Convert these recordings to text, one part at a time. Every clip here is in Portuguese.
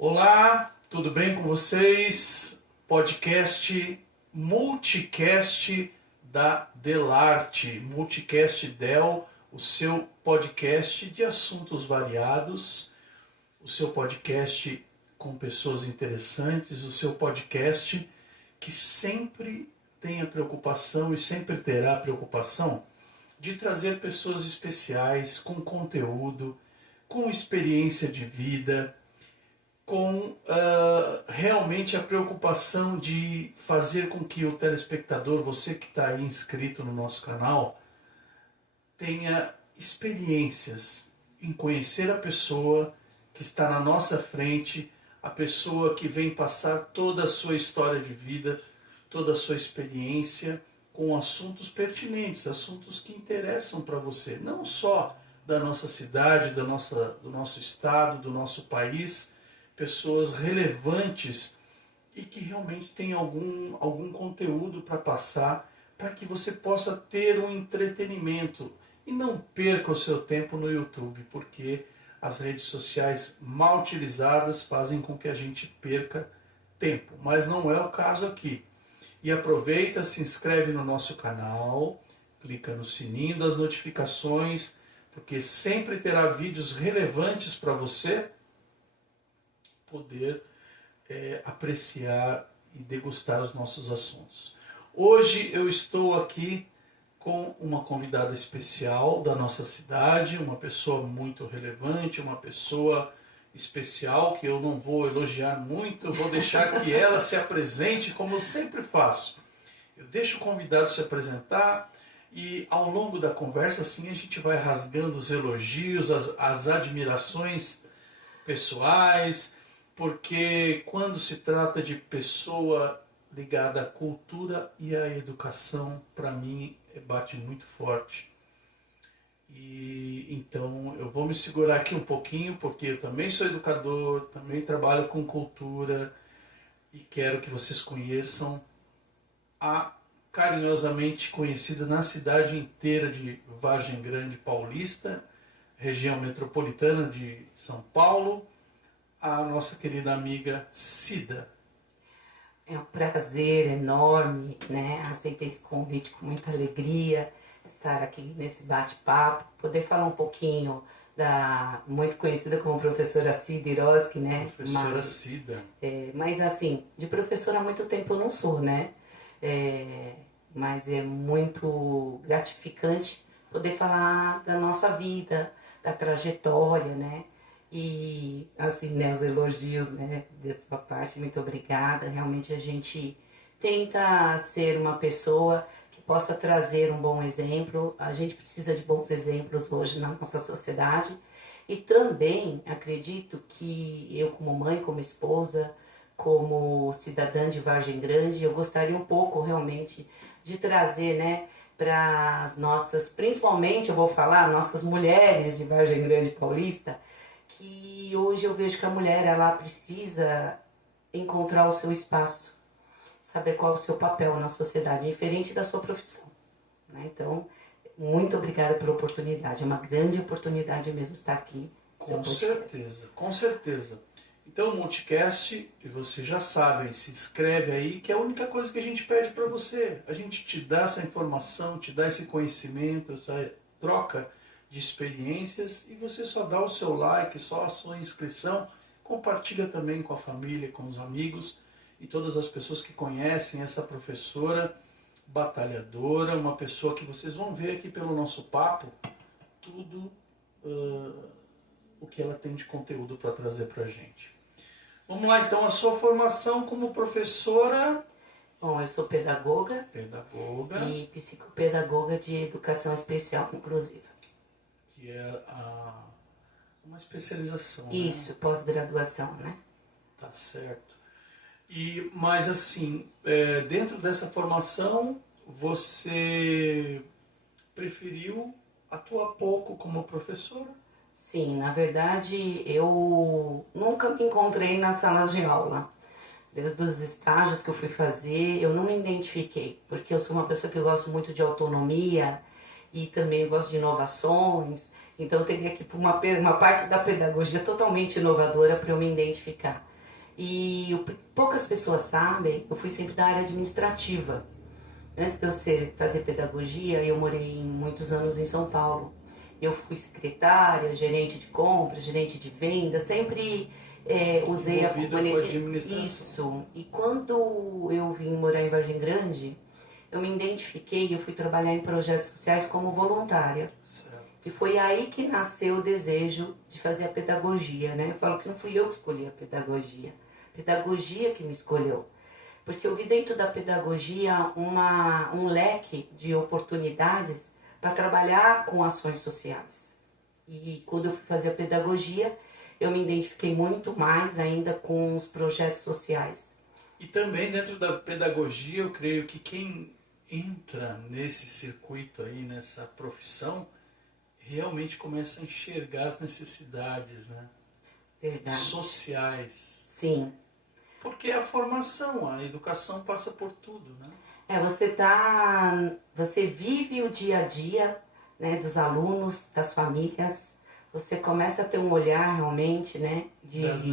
Olá, tudo bem com vocês? Podcast Multicast da Delarte, Multicast Del, o seu podcast de assuntos variados, o seu podcast com pessoas interessantes, o seu podcast que sempre tem a preocupação e sempre terá a preocupação de trazer pessoas especiais com conteúdo, com experiência de vida, com realmente a preocupação de fazer com que o telespectador, você que está aí inscrito no nosso canal, tenha experiências em conhecer a pessoa que está na nossa frente, a pessoa que vem passar toda a sua história de vida, toda a sua experiência com assuntos pertinentes, assuntos que interessam para você, não só da nossa cidade, do nosso estado, do nosso país, pessoas relevantes e que realmente têm algum conteúdo para passar, para que você possa ter um entretenimento e não perca o seu tempo no YouTube, porque as redes sociais mal utilizadas fazem com que a gente perca tempo, mas não é o caso aqui. E aproveita, se inscreve no nosso canal, clica no sininho das notificações, porque sempre terá vídeos relevantes para você poder apreciar e degustar os nossos assuntos. Hoje eu estou aqui com uma convidada especial da nossa cidade, uma pessoa muito relevante, uma pessoa especial que eu não vou elogiar muito, vou deixar que ela se apresente como eu sempre faço. Eu deixo o convidado se apresentar e ao longo da conversa assim a gente vai rasgando os elogios, as admirações pessoais, porque quando se trata de pessoa ligada à cultura e à educação, para mim bate muito forte. E então eu vou me segurar aqui um pouquinho, porque eu também sou educador, também trabalho com cultura e quero que vocês conheçam a carinhosamente conhecida na cidade inteira de Vargem Grande Paulista, região metropolitana de São Paulo, a nossa querida amiga Cida. É um prazer enorme, né? Aceitei esse convite com muita alegria, estar aqui nesse bate-papo, poder falar um pouquinho da muito conhecida como professora Cida Hiroski, né? Professora Cida. Mas assim, de professora há muito tempo eu não sou, né? Mas é muito gratificante poder falar da nossa vida, da trajetória, né? E assim, né, os elogios, né, dessa parte, muito obrigada. Realmente a gente tenta ser uma pessoa que possa trazer um bom exemplo. A gente precisa de bons exemplos hoje na nossa sociedade. E também acredito que eu, como mãe, como esposa, como cidadã de Vargem Grande, eu gostaria um pouco realmente de trazer, né, para as nossas, principalmente eu vou falar, nossas mulheres de Vargem Grande Paulista, que hoje eu vejo que a mulher ela precisa encontrar o seu espaço, saber qual é o seu papel na sociedade, diferente da sua profissão, né? Então, muito obrigada pela oportunidade, é uma grande oportunidade mesmo estar aqui. Com certeza, com certeza. Então, o Multicast, e vocês já sabem, se inscreve aí, que é a única coisa que a gente pede para você. A gente te dá essa informação, te dá esse conhecimento, essa troca de experiências, e você só dá o seu like, só a sua inscrição, compartilha também com a família, com os amigos e todas as pessoas que conhecem essa professora batalhadora, uma pessoa que vocês vão ver aqui pelo nosso papo, tudo o que ela tem de conteúdo para trazer para a gente. Vamos lá então, a sua formação como professora. Bom, eu sou pedagoga e psicopedagoga de educação especial inclusiva. Que é uma especialização. Isso, né? Pós-graduação, né? Tá certo. Mas assim, dentro dessa formação, você preferiu atuar pouco como professora? Sim, na verdade, eu nunca me encontrei nas salas de aula. Desde os estágios que eu fui fazer, eu não me identifiquei, porque eu sou uma pessoa que gosto muito de autonomia e também gosto de inovações. Então, eu teria que ir para uma parte da pedagogia totalmente inovadora para eu me identificar. E poucas pessoas sabem, eu fui sempre da área administrativa. Antes de eu fazer pedagogia, eu morei muitos anos em São Paulo. Eu fui secretária, gerente de compras, gerente de venda, sempre usei a administração. Isso. E quando eu vim morar em Vargem Grande, eu me identifiquei, eu fui trabalhar em projetos sociais como voluntária. Certo. E foi aí que nasceu o desejo de fazer a pedagogia, né? Eu falo que não fui eu que escolhi a pedagogia que me escolheu. Porque eu vi dentro da pedagogia um leque de oportunidades para trabalhar com ações sociais. E quando eu fui fazer a pedagogia, eu me identifiquei muito mais ainda com os projetos sociais. E também dentro da pedagogia, eu creio que quem entra nesse circuito aí, nessa profissão, realmente começa a enxergar as necessidades, né? Verdade. Sociais. Sim. Porque a formação, a educação passa por tudo, né? Você vive o dia a dia, né, dos alunos, das famílias. Você começa a ter um olhar realmente, né, das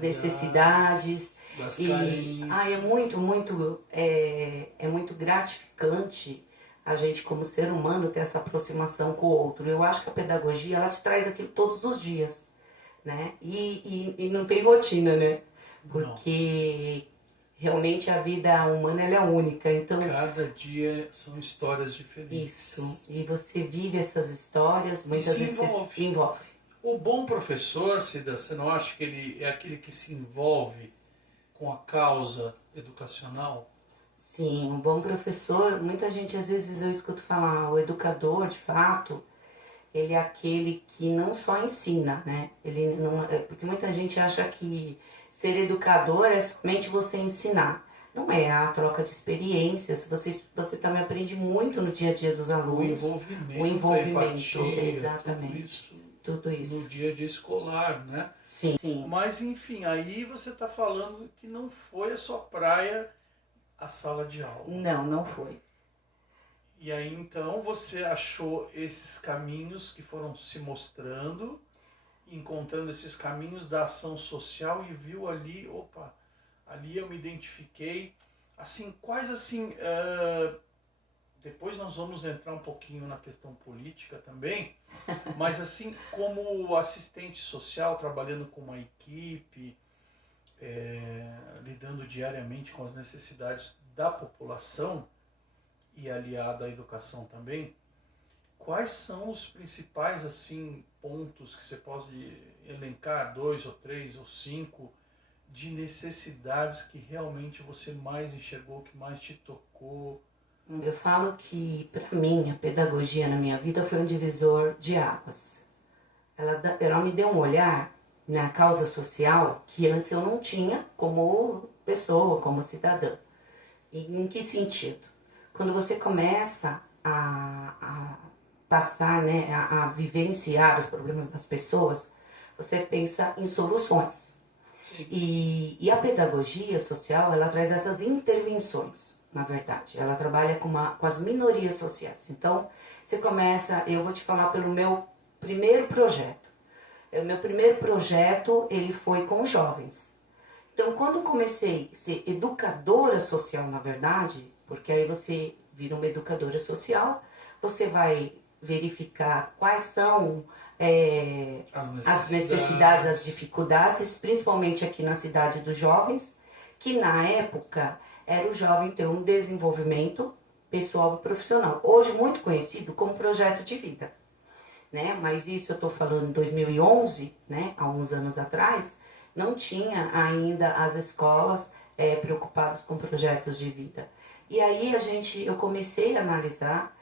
necessidades, das carências. É muito gratificante a gente como ser humano ter essa aproximação com o outro. Eu acho que a pedagogia, ela te traz aquilo todos os dias, né? E não tem rotina, né? Porque realmente a vida humana, ela é única. Então, cada dia são histórias diferentes. Isso. E você vive essas histórias, muitas vezes envolve. O bom professor, Cida, você não acha que ele é aquele que se envolve com a causa educacional? Sim, um bom professor, muita gente às vezes eu escuto falar, o educador, de fato, ele é aquele que não só ensina, né? Ele não, porque muita gente acha que ser educador é somente você ensinar. Não é, a troca de experiências, você também aprende muito no dia a dia dos alunos. O envolvimento, a empatia, exatamente. Tudo isso. No dia a dia escolar, né? Sim. Mas enfim, aí você está falando que não foi a sua praia a sala de aula. Não foi. E aí então você achou esses caminhos que foram se mostrando, encontrando esses caminhos da ação social e viu ali, opa, ali eu me identifiquei. Assim, quais assim, depois nós vamos entrar um pouquinho na questão política também, mas assim, como assistente social, trabalhando com uma equipe, lidando diariamente com as necessidades da população e aliada à educação também, quais são os principais assim pontos que você pode elencar, 2 ou 3 ou 5, de necessidades que realmente você mais enxergou, que mais te tocou? Eu falo que, para mim, a pedagogia na minha vida foi um divisor de águas. Ela me deu um olhar na causa social que antes eu não tinha como pessoa, como cidadã. E em que sentido? Quando você começa a passar, né, a vivenciar os problemas das pessoas, você pensa em soluções. E a pedagogia social, ela traz essas intervenções, na verdade. Ela trabalha com as minorias sociais. Então, você começa, eu vou te falar pelo meu primeiro projeto. O meu primeiro projeto, ele foi com jovens. Então, quando eu comecei a ser educadora social, na verdade, porque aí você vira uma educadora social, você vai verificar quais são as necessidades, as dificuldades, principalmente aqui na cidade dos jovens, que na época era o jovem ter um desenvolvimento pessoal e profissional. Hoje muito conhecido como projeto de vida, né? Mas isso eu estou falando em 2011, né? Há uns anos atrás, não tinha ainda as escolas preocupadas com projetos de vida. E aí eu comecei a analisar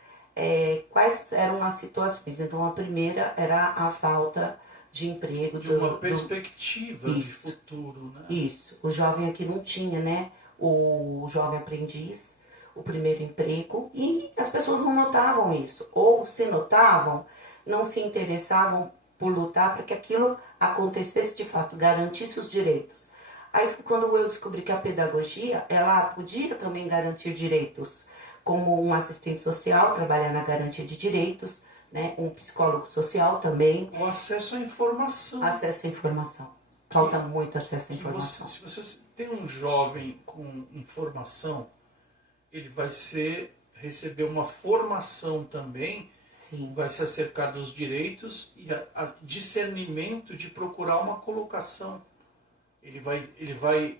quais eram as situações. Então, a primeira era a falta de emprego. De uma perspectiva de futuro, né? Isso. O jovem aqui não tinha, né? O jovem aprendiz, o primeiro emprego. E as pessoas não notavam isso. Ou, se notavam, não se interessavam por lutar para que aquilo acontecesse de fato, garantisse os direitos. Aí foi quando eu descobri que a pedagogia, ela podia também garantir direitos, como um assistente social, trabalhar na garantia de direitos, né? Um psicólogo social também. O acesso à informação. Acesso à informação. Falta muito acesso à Se informação. você tem um jovem com informação, ele vai receber uma formação também, Sim. vai se acercar dos direitos e a discernimento de procurar uma colocação. Ele vai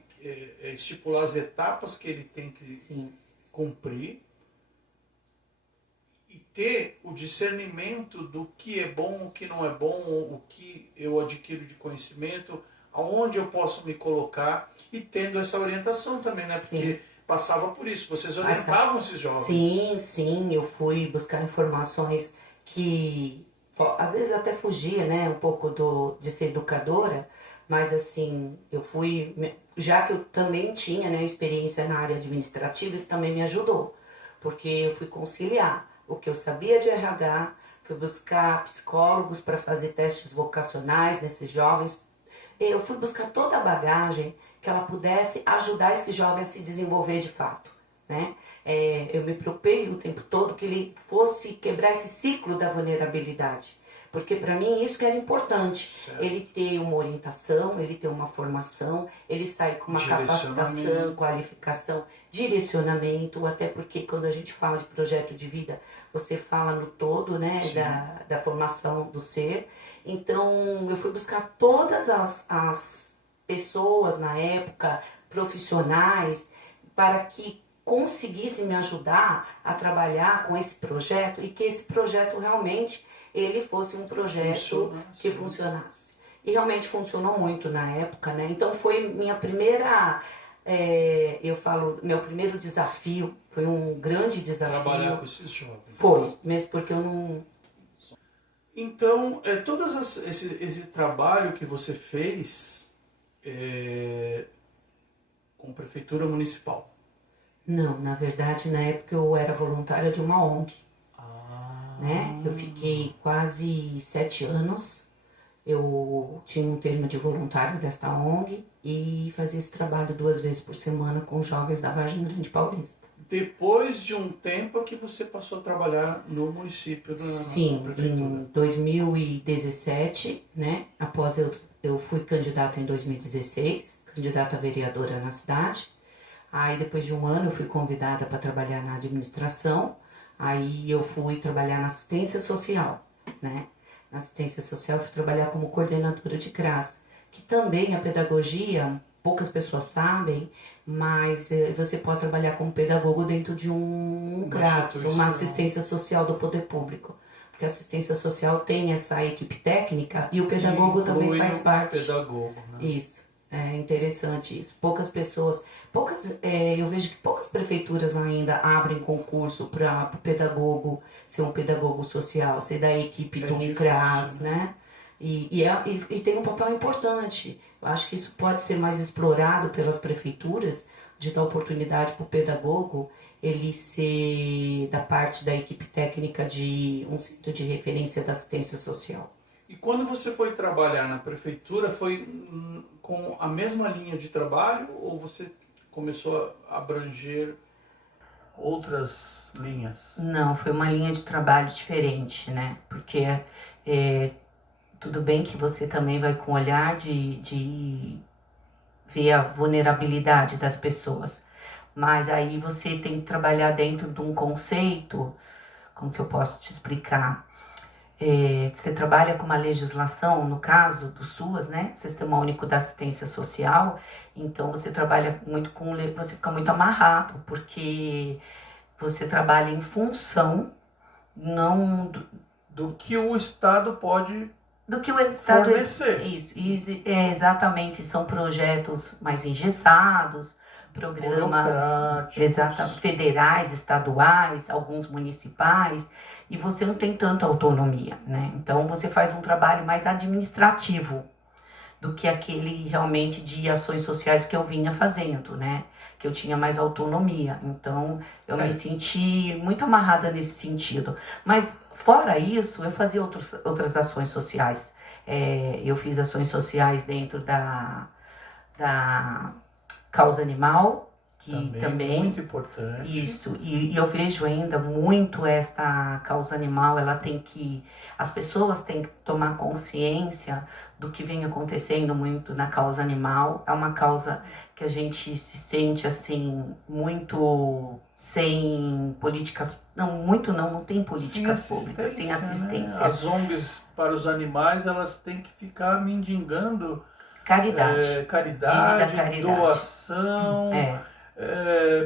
estipular as etapas que ele tem que Sim. cumprir e ter o discernimento do que é bom, o que não é bom, o que eu adquiro de conhecimento, aonde eu posso me colocar, e tendo essa orientação também, né? Sim. Porque passava por isso, vocês orientavam esses jovens. Sim, eu fui buscar informações que às vezes até fugia, né, um pouco de ser educadora, mas assim, eu fui, já que eu também tinha, né, experiência na área administrativa, isso também me ajudou, porque eu fui conciliar o que eu sabia de RH, fui buscar psicólogos para fazer testes vocacionais nesses jovens, eu fui buscar toda a bagagem que ela pudesse ajudar esse jovem a se desenvolver de fato, né? Eu me preocupei o tempo todo que ele fosse quebrar esse ciclo da vulnerabilidade, porque para mim isso que era importante, Certo. ele ter uma orientação, ele ter uma formação, ele sair com uma capacitação, qualificação, direcionamento, até porque quando a gente fala de projeto de vida, você fala no todo, né, da formação do ser. Então eu fui buscar todas as pessoas na época, profissionais, para que conseguissem me ajudar a trabalhar com esse projeto e que esse projeto realmente ele fosse um projeto que funcionasse. E realmente funcionou muito na época, né? Então foi minha primeira, meu primeiro desafio, foi um grande desafio. Trabalhar com esses jovens. Foi, mesmo porque eu não... Então, todo esse trabalho que você fez com a Prefeitura Municipal? Não, na verdade, na época eu era voluntária de uma ONG. Né? Eu fiquei quase 7 anos. Eu tinha um termo de voluntário desta ONG e fazia esse trabalho 2 vezes por semana com jovens da Vargem Grande Paulista. Depois de um tempo que você passou a trabalhar no município, Sim, na prefeitura. Em 2017, né? Após eu fui candidata em 2016, candidata a vereadora na cidade. Aí depois de um ano eu fui convidada para trabalhar na administração. Aí eu fui trabalhar na assistência social, né? Na assistência social eu fui trabalhar como coordenadora de CRAS, que também a pedagogia, poucas pessoas sabem, mas você pode trabalhar como pedagogo dentro de um CRAS, uma assistência social do poder público. Porque a assistência social tem essa equipe técnica e o pedagogo também faz parte. Pedagogo, né? Isso. É interessante isso. Eu vejo que poucas prefeituras ainda abrem concurso para o pedagogo ser um pedagogo social, ser da equipe do CRAS, né? E tem um papel importante. Eu acho que isso pode ser mais explorado pelas prefeituras, de dar oportunidade para o pedagogo ele ser da parte da equipe técnica de um centro de referência da assistência social. E quando você foi trabalhar na prefeitura, foi com a mesma linha de trabalho ou você começou a abranger outras linhas? Não, foi uma linha de trabalho diferente, né? Porque tudo bem que você também vai com o olhar de ver a vulnerabilidade das pessoas, mas aí você tem que trabalhar dentro de um conceito, como que eu posso te explicar? Você trabalha com uma legislação, no caso do SUAS, né, Sistema Único da Assistência Social, então você trabalha muito você fica muito amarrado, porque você trabalha em função, não do que o Estado pode do que o Estado fornecer. Isso, exatamente, são projetos mais engessados, programas federais, estaduais, alguns municipais, e você não tem tanta autonomia, né? Então você faz um trabalho mais administrativo do que aquele realmente de ações sociais que eu vinha fazendo, né? Que eu tinha mais autonomia. Então eu me senti muito amarrada nesse sentido. Mas fora isso, eu fazia outras ações sociais. Eu fiz ações sociais dentro da causa animal, que também muito importante. Isso, e eu vejo ainda muito esta causa animal, as pessoas têm que tomar consciência do que vem acontecendo muito na causa animal. É uma causa que a gente se sente assim, muito sem políticas, não tem políticas públicas, sem assistência. Né? As ONGs para os animais, elas têm que ficar mendigando caridade, caridade, doação.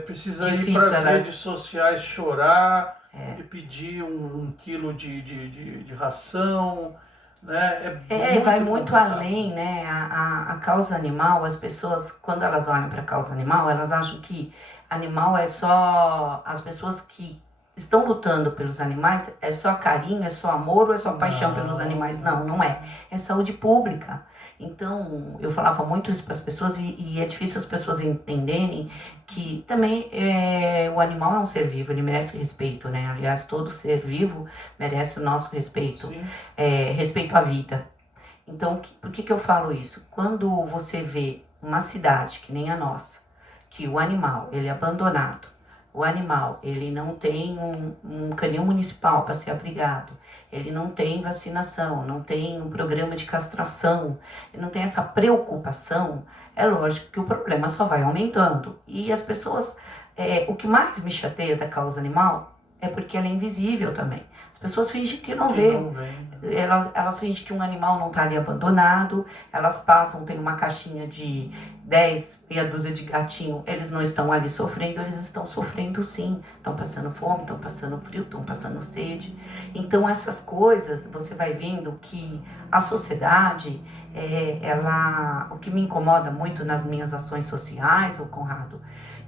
Precisa ir para as redes sociais chorar e pedir um quilo de ração, né? Vai muito além, né? A causa animal, as pessoas, quando elas olham para a causa animal, elas acham que animal é só as pessoas que estão lutando pelos animais, é só carinho, é só amor ou é só paixão pelos animais? Não é. É saúde pública. Então, eu falava muito isso para as pessoas e é difícil as pessoas entenderem que também o animal é um ser vivo, ele merece respeito, né? Aliás, todo ser vivo merece o nosso respeito, respeito à vida. Então, por que eu falo isso? Quando você vê uma cidade que nem a nossa, que o animal ele é abandonado, o animal ele não tem um canil municipal para ser abrigado, ele não tem vacinação, não tem um programa de castração, ele não tem essa preocupação, é lógico que o problema só vai aumentando. E as pessoas, o que mais me chateia da causa animal é porque ela é invisível também. As pessoas fingem que não vê. Elas fingem que um animal não está ali abandonado, elas passam, tem uma caixinha de 10, meia dúzia de gatinho, eles não estão ali sofrendo, eles estão sofrendo sim. Estão passando fome, estão passando frio, estão passando sede. Então essas coisas, você vai vendo que a sociedade, o que me incomoda muito nas minhas ações sociais, ô Conrado,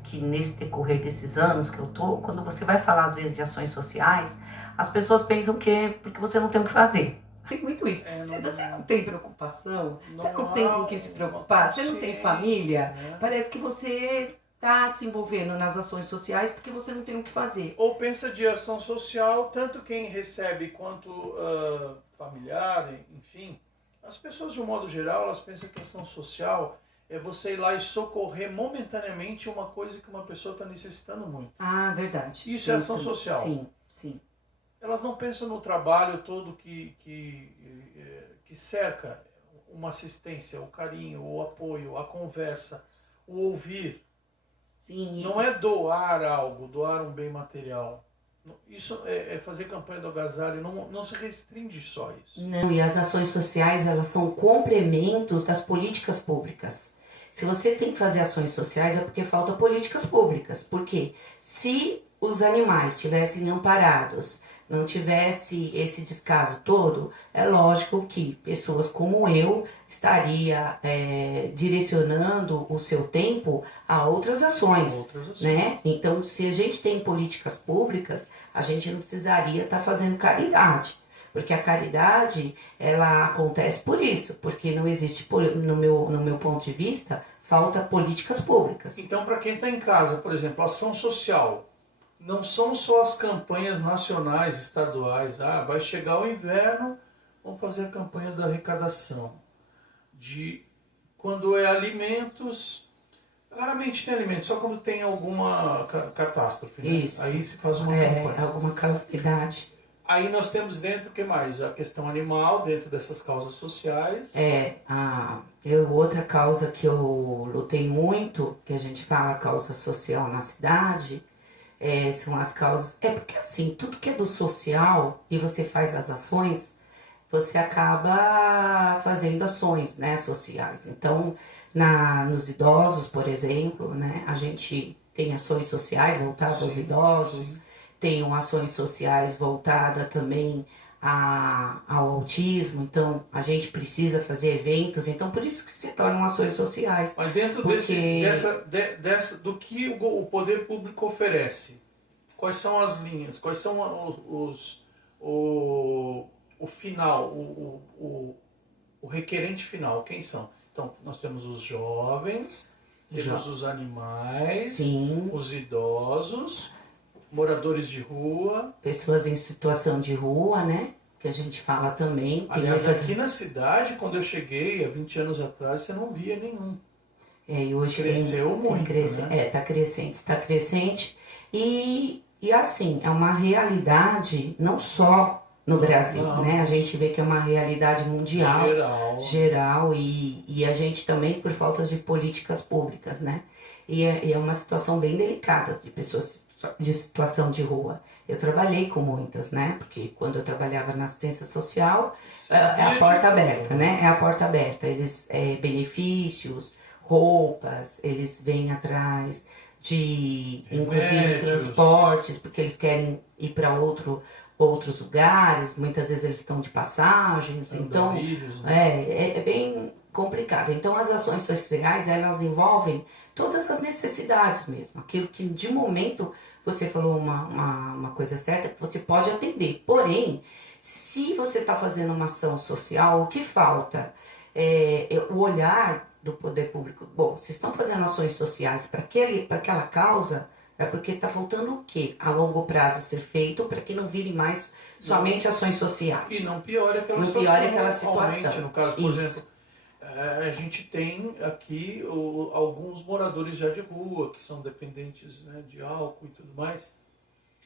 que nesse decorrer desses anos que eu tô, quando você vai falar às vezes de ações sociais, as pessoas pensam que é porque você não tem o que fazer. Tem muito isso. Você não tem preocupação, você não tem com o que se preocupar, você não tem família, parece que você está se envolvendo nas ações sociais porque você não tem o que fazer. Ou pensa de ação social, tanto quem recebe quanto familiar, enfim. As pessoas, de um modo geral, elas pensam que ação social é você ir lá e socorrer momentaneamente uma coisa que uma pessoa está necessitando muito. Ah, verdade. Isso é ação social. Sim. Elas não pensam no trabalho todo que cerca uma assistência, o carinho, o apoio, a conversa, o ouvir. Sim. Não é doar algo, doar um bem material. Isso é fazer campanha do agasalho, não se restringe só a isso. Não, e as ações sociais, elas são complementos das políticas públicas. Se você tem que fazer ações sociais é porque falta políticas públicas. Porque se os animais estivessem amparados, não tivesse esse descaso todo, é lógico que pessoas como eu estaria direcionando o seu tempo a outras ações, né? Então, se a gente tem políticas públicas, a gente não precisaria estar fazendo caridade. Porque a caridade, ela acontece por isso, porque não existe, no meu ponto de vista, falta políticas públicas. Então, para quem está em casa, por exemplo, ação social, não são só as campanhas nacionais, estaduais. Vai chegar o inverno, vamos fazer a campanha da arrecadação. Quando é alimentos, raramente tem alimentos, só quando tem alguma catástrofe. Né? Isso. Aí se faz uma campanha. Alguma calamidade. Aí nós temos dentro, o que mais? A questão animal, dentro dessas causas sociais. Outra causa que eu lutei muito, que a gente fala causa social na cidade, são as causas... porque assim, tudo que é do social e você faz as ações, você acaba fazendo ações, né, sociais. Então, nos idosos, por exemplo, né, a gente tem ações sociais voltadas aos idosos, tem ações sociais voltadas também ao autismo, então a gente precisa fazer eventos, então por isso que se tornam ações sociais. Mas dentro do que o poder público oferece, quais são as linhas, quais são o final, o requerente final, quem são? Então, nós temos os jovens, temos os animais, os idosos, moradores de rua. Pessoas em situação de rua, né? Que a gente fala também. Aliás, aqui na cidade, quando eu cheguei, há 20 anos atrás, você não via nenhum. E hoje Cresceu muito, né? Está crescente. E assim, é uma realidade não só no Brasil, né? A gente vê que é uma realidade mundial, geral e a gente também por falta de políticas públicas, né? E é uma situação bem delicada de pessoas de situação de rua. Eu trabalhei com muitas, né? Porque quando eu trabalhava na assistência social, é a porta aberta, né? É a porta aberta. Eles, benefícios, roupas, eles vêm atrás de, inclusive, transportes, porque eles querem ir para outros lugares, muitas vezes eles estão de passagens, então é bem complicado. Então as ações sociais, elas envolvem todas as necessidades mesmo, aquilo que de momento você falou uma coisa certa, que você pode atender, porém, se você está fazendo uma ação social, o que falta é o olhar do poder público. Bom, vocês estão fazendo ações sociais para aquela causa, é porque está faltando o quê? A longo prazo ser feito para que não vire mais somente ações sociais. E não piore aquela situação. No caso, por exemplo, a gente tem aqui alguns moradores já de rua, que são dependentes, né, de álcool e tudo mais,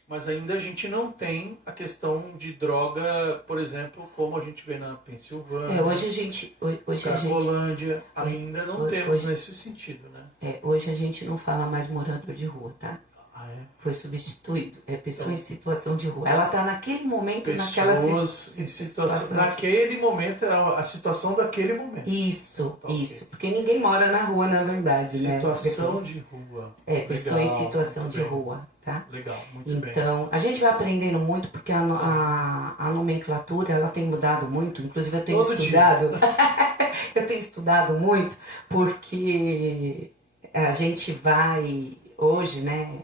mas ainda a gente não tem a questão de droga, por exemplo, como a gente vê na Pensilvânia, Cracolândia, ainda não temos nesse sentido, né? Hoje a gente não fala mais morador de rua, tá? Foi substituído. É pessoa em situação de rua. Ela está naquele momento, naquela situação. Naquele momento, a situação daquele momento. Isso. Porque ninguém mora na rua, na verdade, né? Situação de rua. Pessoa em situação de rua, tá? Legal, muito bem. Então, a gente vai aprendendo muito, porque a nomenclatura, ela tem mudado muito. Inclusive, eu tenho estudado. Eu tenho estudado muito, porque a gente vai, hoje, né?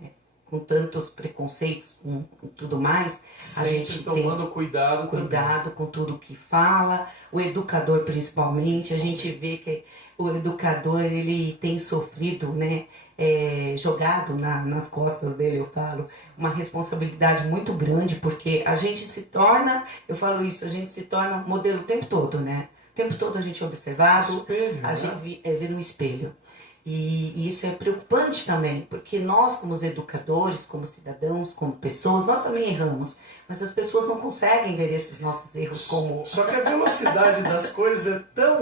Com tantos preconceitos, com tudo mais, a gente tomando cuidado com tudo que fala, o educador principalmente, a gente vê que o educador, ele tem sofrido, né, jogado nas costas dele, eu falo, uma responsabilidade muito grande, porque a gente se torna, eu falo isso, a gente se torna modelo o tempo todo, né, o tempo todo a gente é observado, espelho, a gente vê no espelho. E isso é preocupante também, porque nós como educadores, como cidadãos, como pessoas, nós também erramos. Mas as pessoas não conseguem ver esses nossos erros como... Só que a velocidade das coisas é tão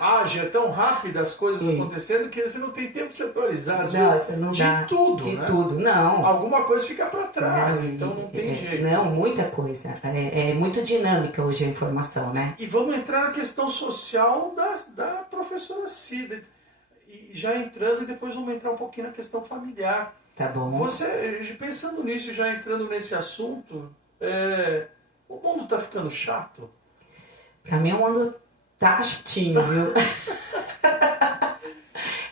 ágil, é tão rápida as coisas acontecendo, que você não tem tempo de se atualizar, às vezes, não de dá, tudo, de né? tudo, não. Alguma coisa fica para trás, então não tem jeito. Não, muita coisa. É muito dinâmica hoje a informação, né? E vamos entrar na questão social da professora Cida. E já entrando, e depois vamos entrar um pouquinho na questão familiar. Tá bom. Você, pensando nisso, já entrando nesse assunto, o mundo tá ficando chato? Pra mim o mundo tá chatinho, viu?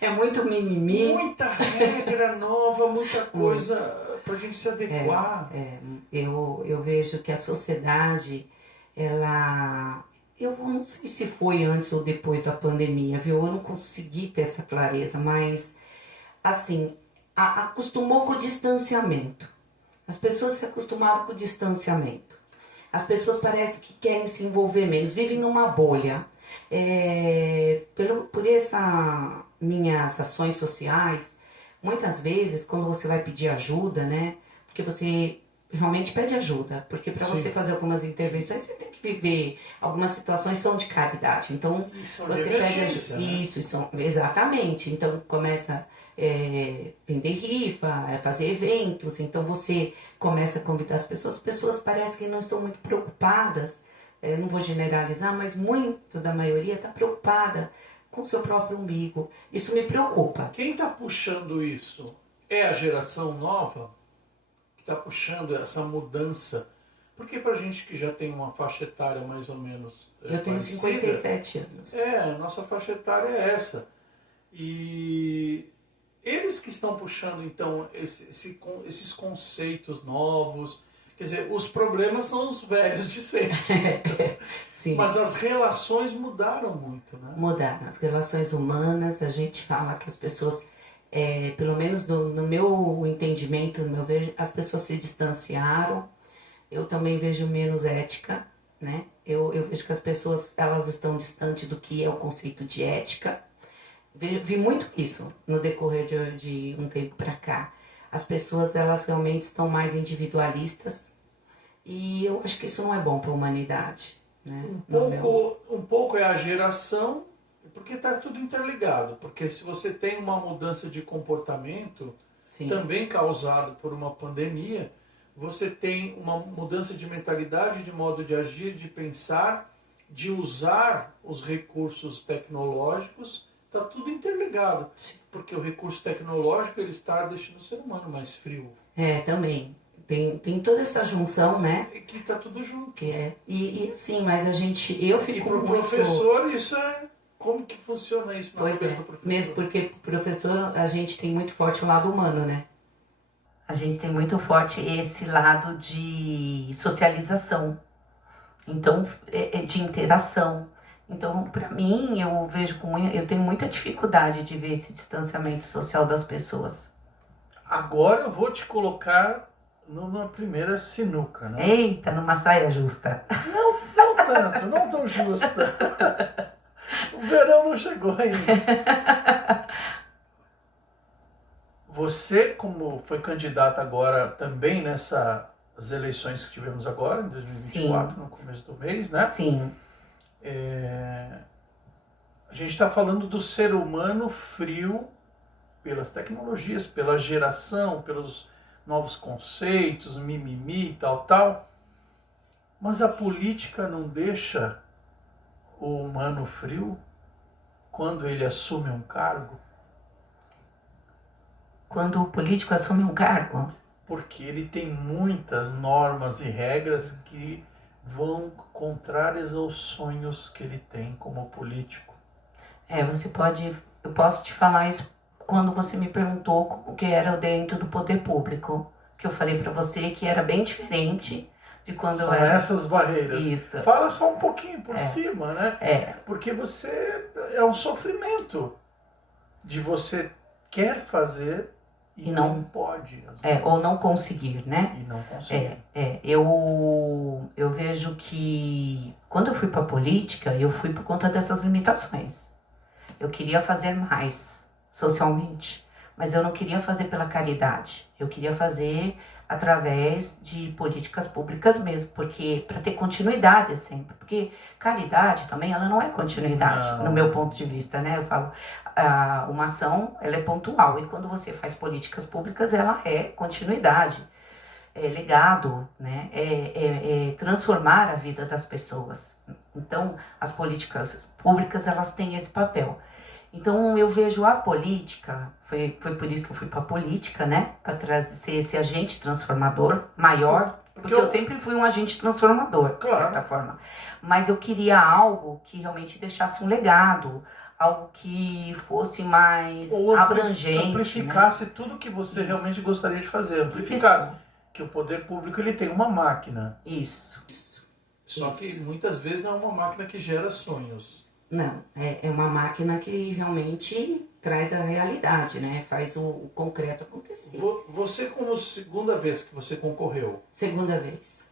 É muito mimimi. Muita regra nova, muita coisa pra gente se adequar. Eu vejo que a sociedade, ela... Eu não sei se foi antes ou depois da pandemia, viu? Eu não consegui ter essa clareza, mas, assim, acostumou com o distanciamento. As pessoas se acostumaram com o distanciamento. As pessoas parecem que querem se envolver menos, vivem numa bolha. Por essas minhas ações sociais, muitas vezes, quando você vai pedir ajuda, né? Porque você... realmente pede ajuda, porque para você fazer algumas intervenções você tem que viver, algumas situações são de caridade, então você pede ajuda, né? Exatamente, então começa vender rifa, fazer eventos, então você começa a convidar as pessoas parecem que não estão muito preocupadas, não vou generalizar, mas muito da maioria está preocupada com o seu próprio umbigo, isso me preocupa. Quem está puxando isso é a geração nova? Está puxando essa mudança, porque para gente que já tem uma faixa etária mais ou menos eu tenho 57 anos. A nossa faixa etária é essa. E eles que estão puxando, então, esses conceitos novos, quer dizer, os problemas são os velhos de sempre. Sim. Mas as relações mudaram muito, né? Mudaram, as relações humanas, a gente fala que as pessoas... pelo menos no meu entendimento, no meu ver, as pessoas se distanciaram. Eu também vejo menos ética, né? Eu vejo que as pessoas, elas estão distantes do que é o conceito de ética. Vi muito isso no decorrer de um tempo para cá. As pessoas, elas realmente estão mais individualistas e eu acho que isso não é bom para a humanidade. Né? Um pouco é a geração, porque está tudo interligado. Porque se você tem uma mudança de comportamento, Sim. também causado por uma pandemia, você tem uma mudança de mentalidade, de modo de agir, de pensar, de usar os recursos tecnológicos. Está tudo interligado, porque o recurso tecnológico ele está deixando o ser humano mais frio. Também. Tem toda essa junção, né? Que está tudo junto. E sim, mas eu fico e para o muito... professor isso é... Como que funciona isso na cabeça do professor? Mesmo porque professor a gente tem muito forte o lado humano, né? A gente tem muito forte esse lado de socialização. Então, de interação. Então, para mim, eu tenho muita dificuldade de ver esse distanciamento social das pessoas. Agora eu vou te colocar numa primeira sinuca, né? Eita, numa saia justa. Não tanto, não tão justa. O verão não chegou ainda. Você, como foi candidata agora também nessas eleições que tivemos agora, em 2024, Sim. no começo do mês, né? Sim. A gente está falando do ser humano frio pelas tecnologias, pela geração, pelos novos conceitos, mimimi e tal. Mas a política não deixa o humano frio quando ele assume um cargo? Quando o político assume um cargo? Porque ele tem muitas normas e regras que vão contrárias aos sonhos que ele tem como político. Eu posso te falar isso quando você me perguntou como que era dentro do poder público, que eu falei para você que era bem diferente de quando São eu era... essas barreiras. Isso. Fala só um pouquinho por cima, né? Porque você é um sofrimento de você quer fazer e não pode. Ou não conseguir, né? E não conseguir. Eu vejo que quando eu fui para a política, eu fui por conta dessas limitações. Eu queria fazer mais socialmente, mas eu não queria fazer pela caridade. Eu queria fazer através de políticas públicas mesmo, porque para ter continuidade sempre. Porque caridade também, ela não é continuidade, no meu ponto de vista, né? Eu falo, uma ação, ela é pontual, e quando você faz políticas públicas, ela é continuidade, é legado, né? É transformar a vida das pessoas. Então, as políticas públicas, elas têm esse papel. Então, eu vejo a política, foi por isso que eu fui para a política, né? Para ser esse agente transformador maior, porque eu sempre fui um agente transformador, de certa forma. Mas eu queria algo que realmente deixasse um legado, algo que fosse mais abrangente. Amplificasse, né? Tudo que você realmente gostaria de fazer. Amplificasse. Que o poder público ele tem uma máquina. Isso. Só que muitas vezes não é uma máquina que gera sonhos. Não, é uma máquina que realmente traz a realidade, né? Faz o concreto acontecer. Você, como segunda vez que você concorreu? Segunda vez.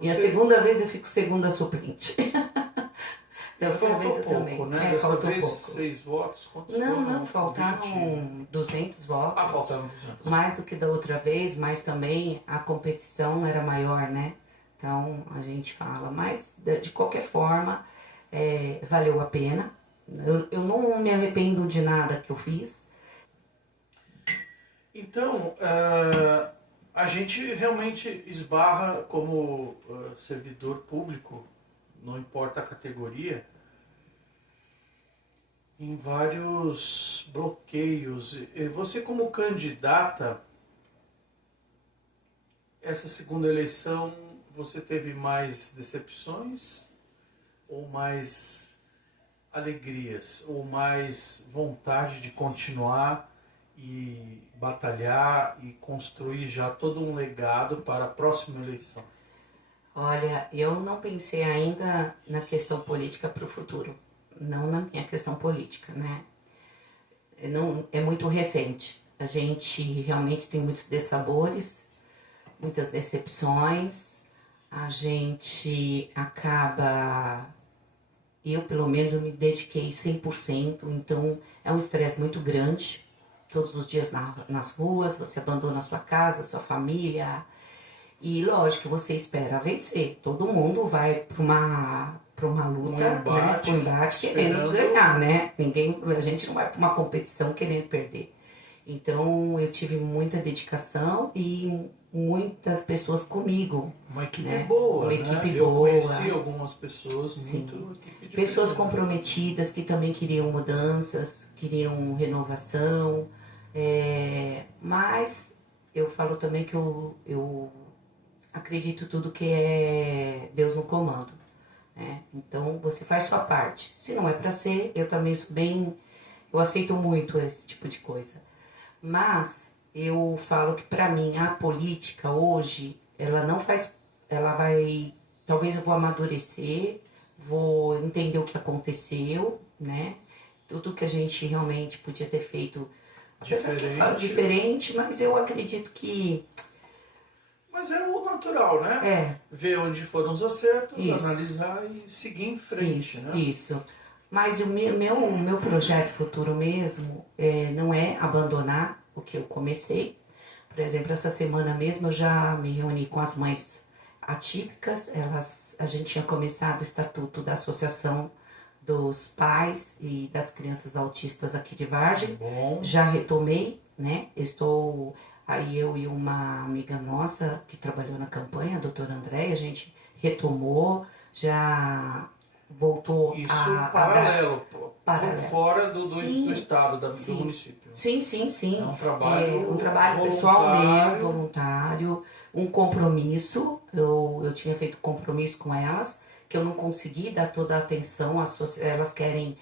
E a segunda vez eu fico segunda suplente. Dessa vez eu também. Né? Dessa vez, pouco. 6 votos? Quantos não, faltaram 200 votos. Faltaram 200. Mais do que da outra vez, mas também a competição era maior, né? Então, a gente fala, mas de qualquer forma, valeu a pena. Eu não me arrependo de nada que eu fiz. Então, a gente realmente esbarra como servidor público, não importa a categoria, em vários bloqueios. Você como candidata, essa segunda eleição, você teve mais decepções ou mais alegrias, ou mais vontade de continuar e batalhar e construir já todo um legado para a próxima eleição? Olha, eu não pensei ainda na questão política para o futuro, não na minha questão política, né? Não, é muito recente. A gente realmente tem muitos dissabores, muitas decepções. A gente acaba Eu, pelo menos, eu me dediquei 100%, então é um estresse muito grande. Todos os dias nas ruas, você abandona a sua casa, a sua família. E lógico, você espera vencer. Todo mundo vai para uma luta, né? Para um embate querendo ganhar, né? A gente não vai para uma competição querendo perder. Então eu tive muita dedicação e muitas pessoas comigo. Uma equipe né? boa, Uma né? equipe Eu boa. conheci algumas pessoas Sim. muito... equipe de Pessoas pessoas, comprometidas que também queriam mudanças, queriam renovação. Mas eu falo também que eu acredito tudo que é Deus no comando. Né? Então você faz sua parte. Se não é para ser, eu também sou bem... Eu aceito muito esse tipo de coisa. Mas eu falo que para mim a política hoje, ela não faz... Ela vai... Talvez eu vou amadurecer, vou entender o que aconteceu, né? Tudo que a gente realmente podia ter feito diferente, mas eu acredito que... Mas é o natural, né? Ver onde foram os acertos, analisar e seguir em frente, né? Isso. Mas o meu projeto futuro mesmo não é abandonar o que eu comecei. Por exemplo, essa semana mesmo eu já me reuni com as mães atípicas. A gente tinha começado o estatuto da Associação dos Pais e das Crianças Autistas aqui de Vargem. Bom. Já retomei, né? Aí eu e uma amiga nossa que trabalhou na campanha, a doutora Andréia, a gente retomou, já voltou Isso paralelo, por fora do estado, do município. Sim. É um trabalho pessoal meu, voluntário, um compromisso. Eu tinha feito compromisso com elas, que eu não consegui dar toda a atenção. Elas querem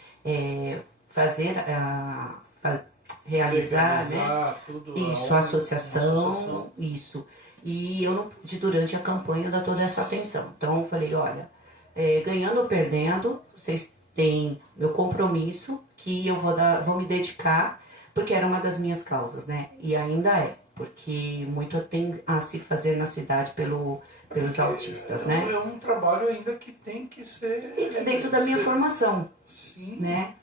realizar, né? Tudo, a associação, isso. E eu não pude, durante a campanha, dar toda essa atenção. Então eu falei, olha, ganhando ou perdendo, vocês têm meu compromisso, que eu vou me dedicar, porque era uma das minhas causas, né? E ainda é, porque muito tem a se fazer na cidade pelos autistas, né? É um trabalho ainda que tem que ser... E dentro da minha formação. Sim. Né?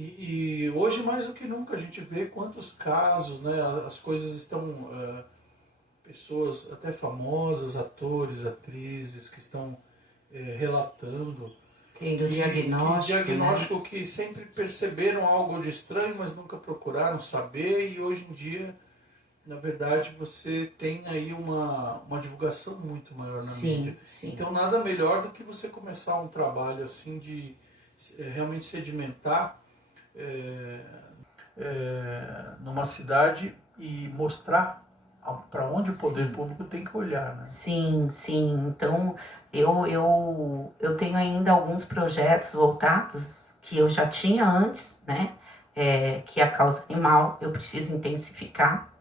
E hoje, mais do que nunca, a gente vê quantos casos, né? As coisas estão... pessoas até famosas, atores, atrizes, que estão relatando... Tendo diagnóstico, né? Que sempre perceberam algo de estranho, mas nunca procuraram saber, e hoje em dia, na verdade, você tem aí uma divulgação muito maior na mídia. Sim. Então, nada melhor do que você começar um trabalho assim de realmente sedimentar numa cidade e mostrar para onde o poder público tem que olhar, né? Sim. Então, eu tenho ainda alguns projetos voltados que eu já tinha antes, né? Que é a causa animal, eu preciso intensificar.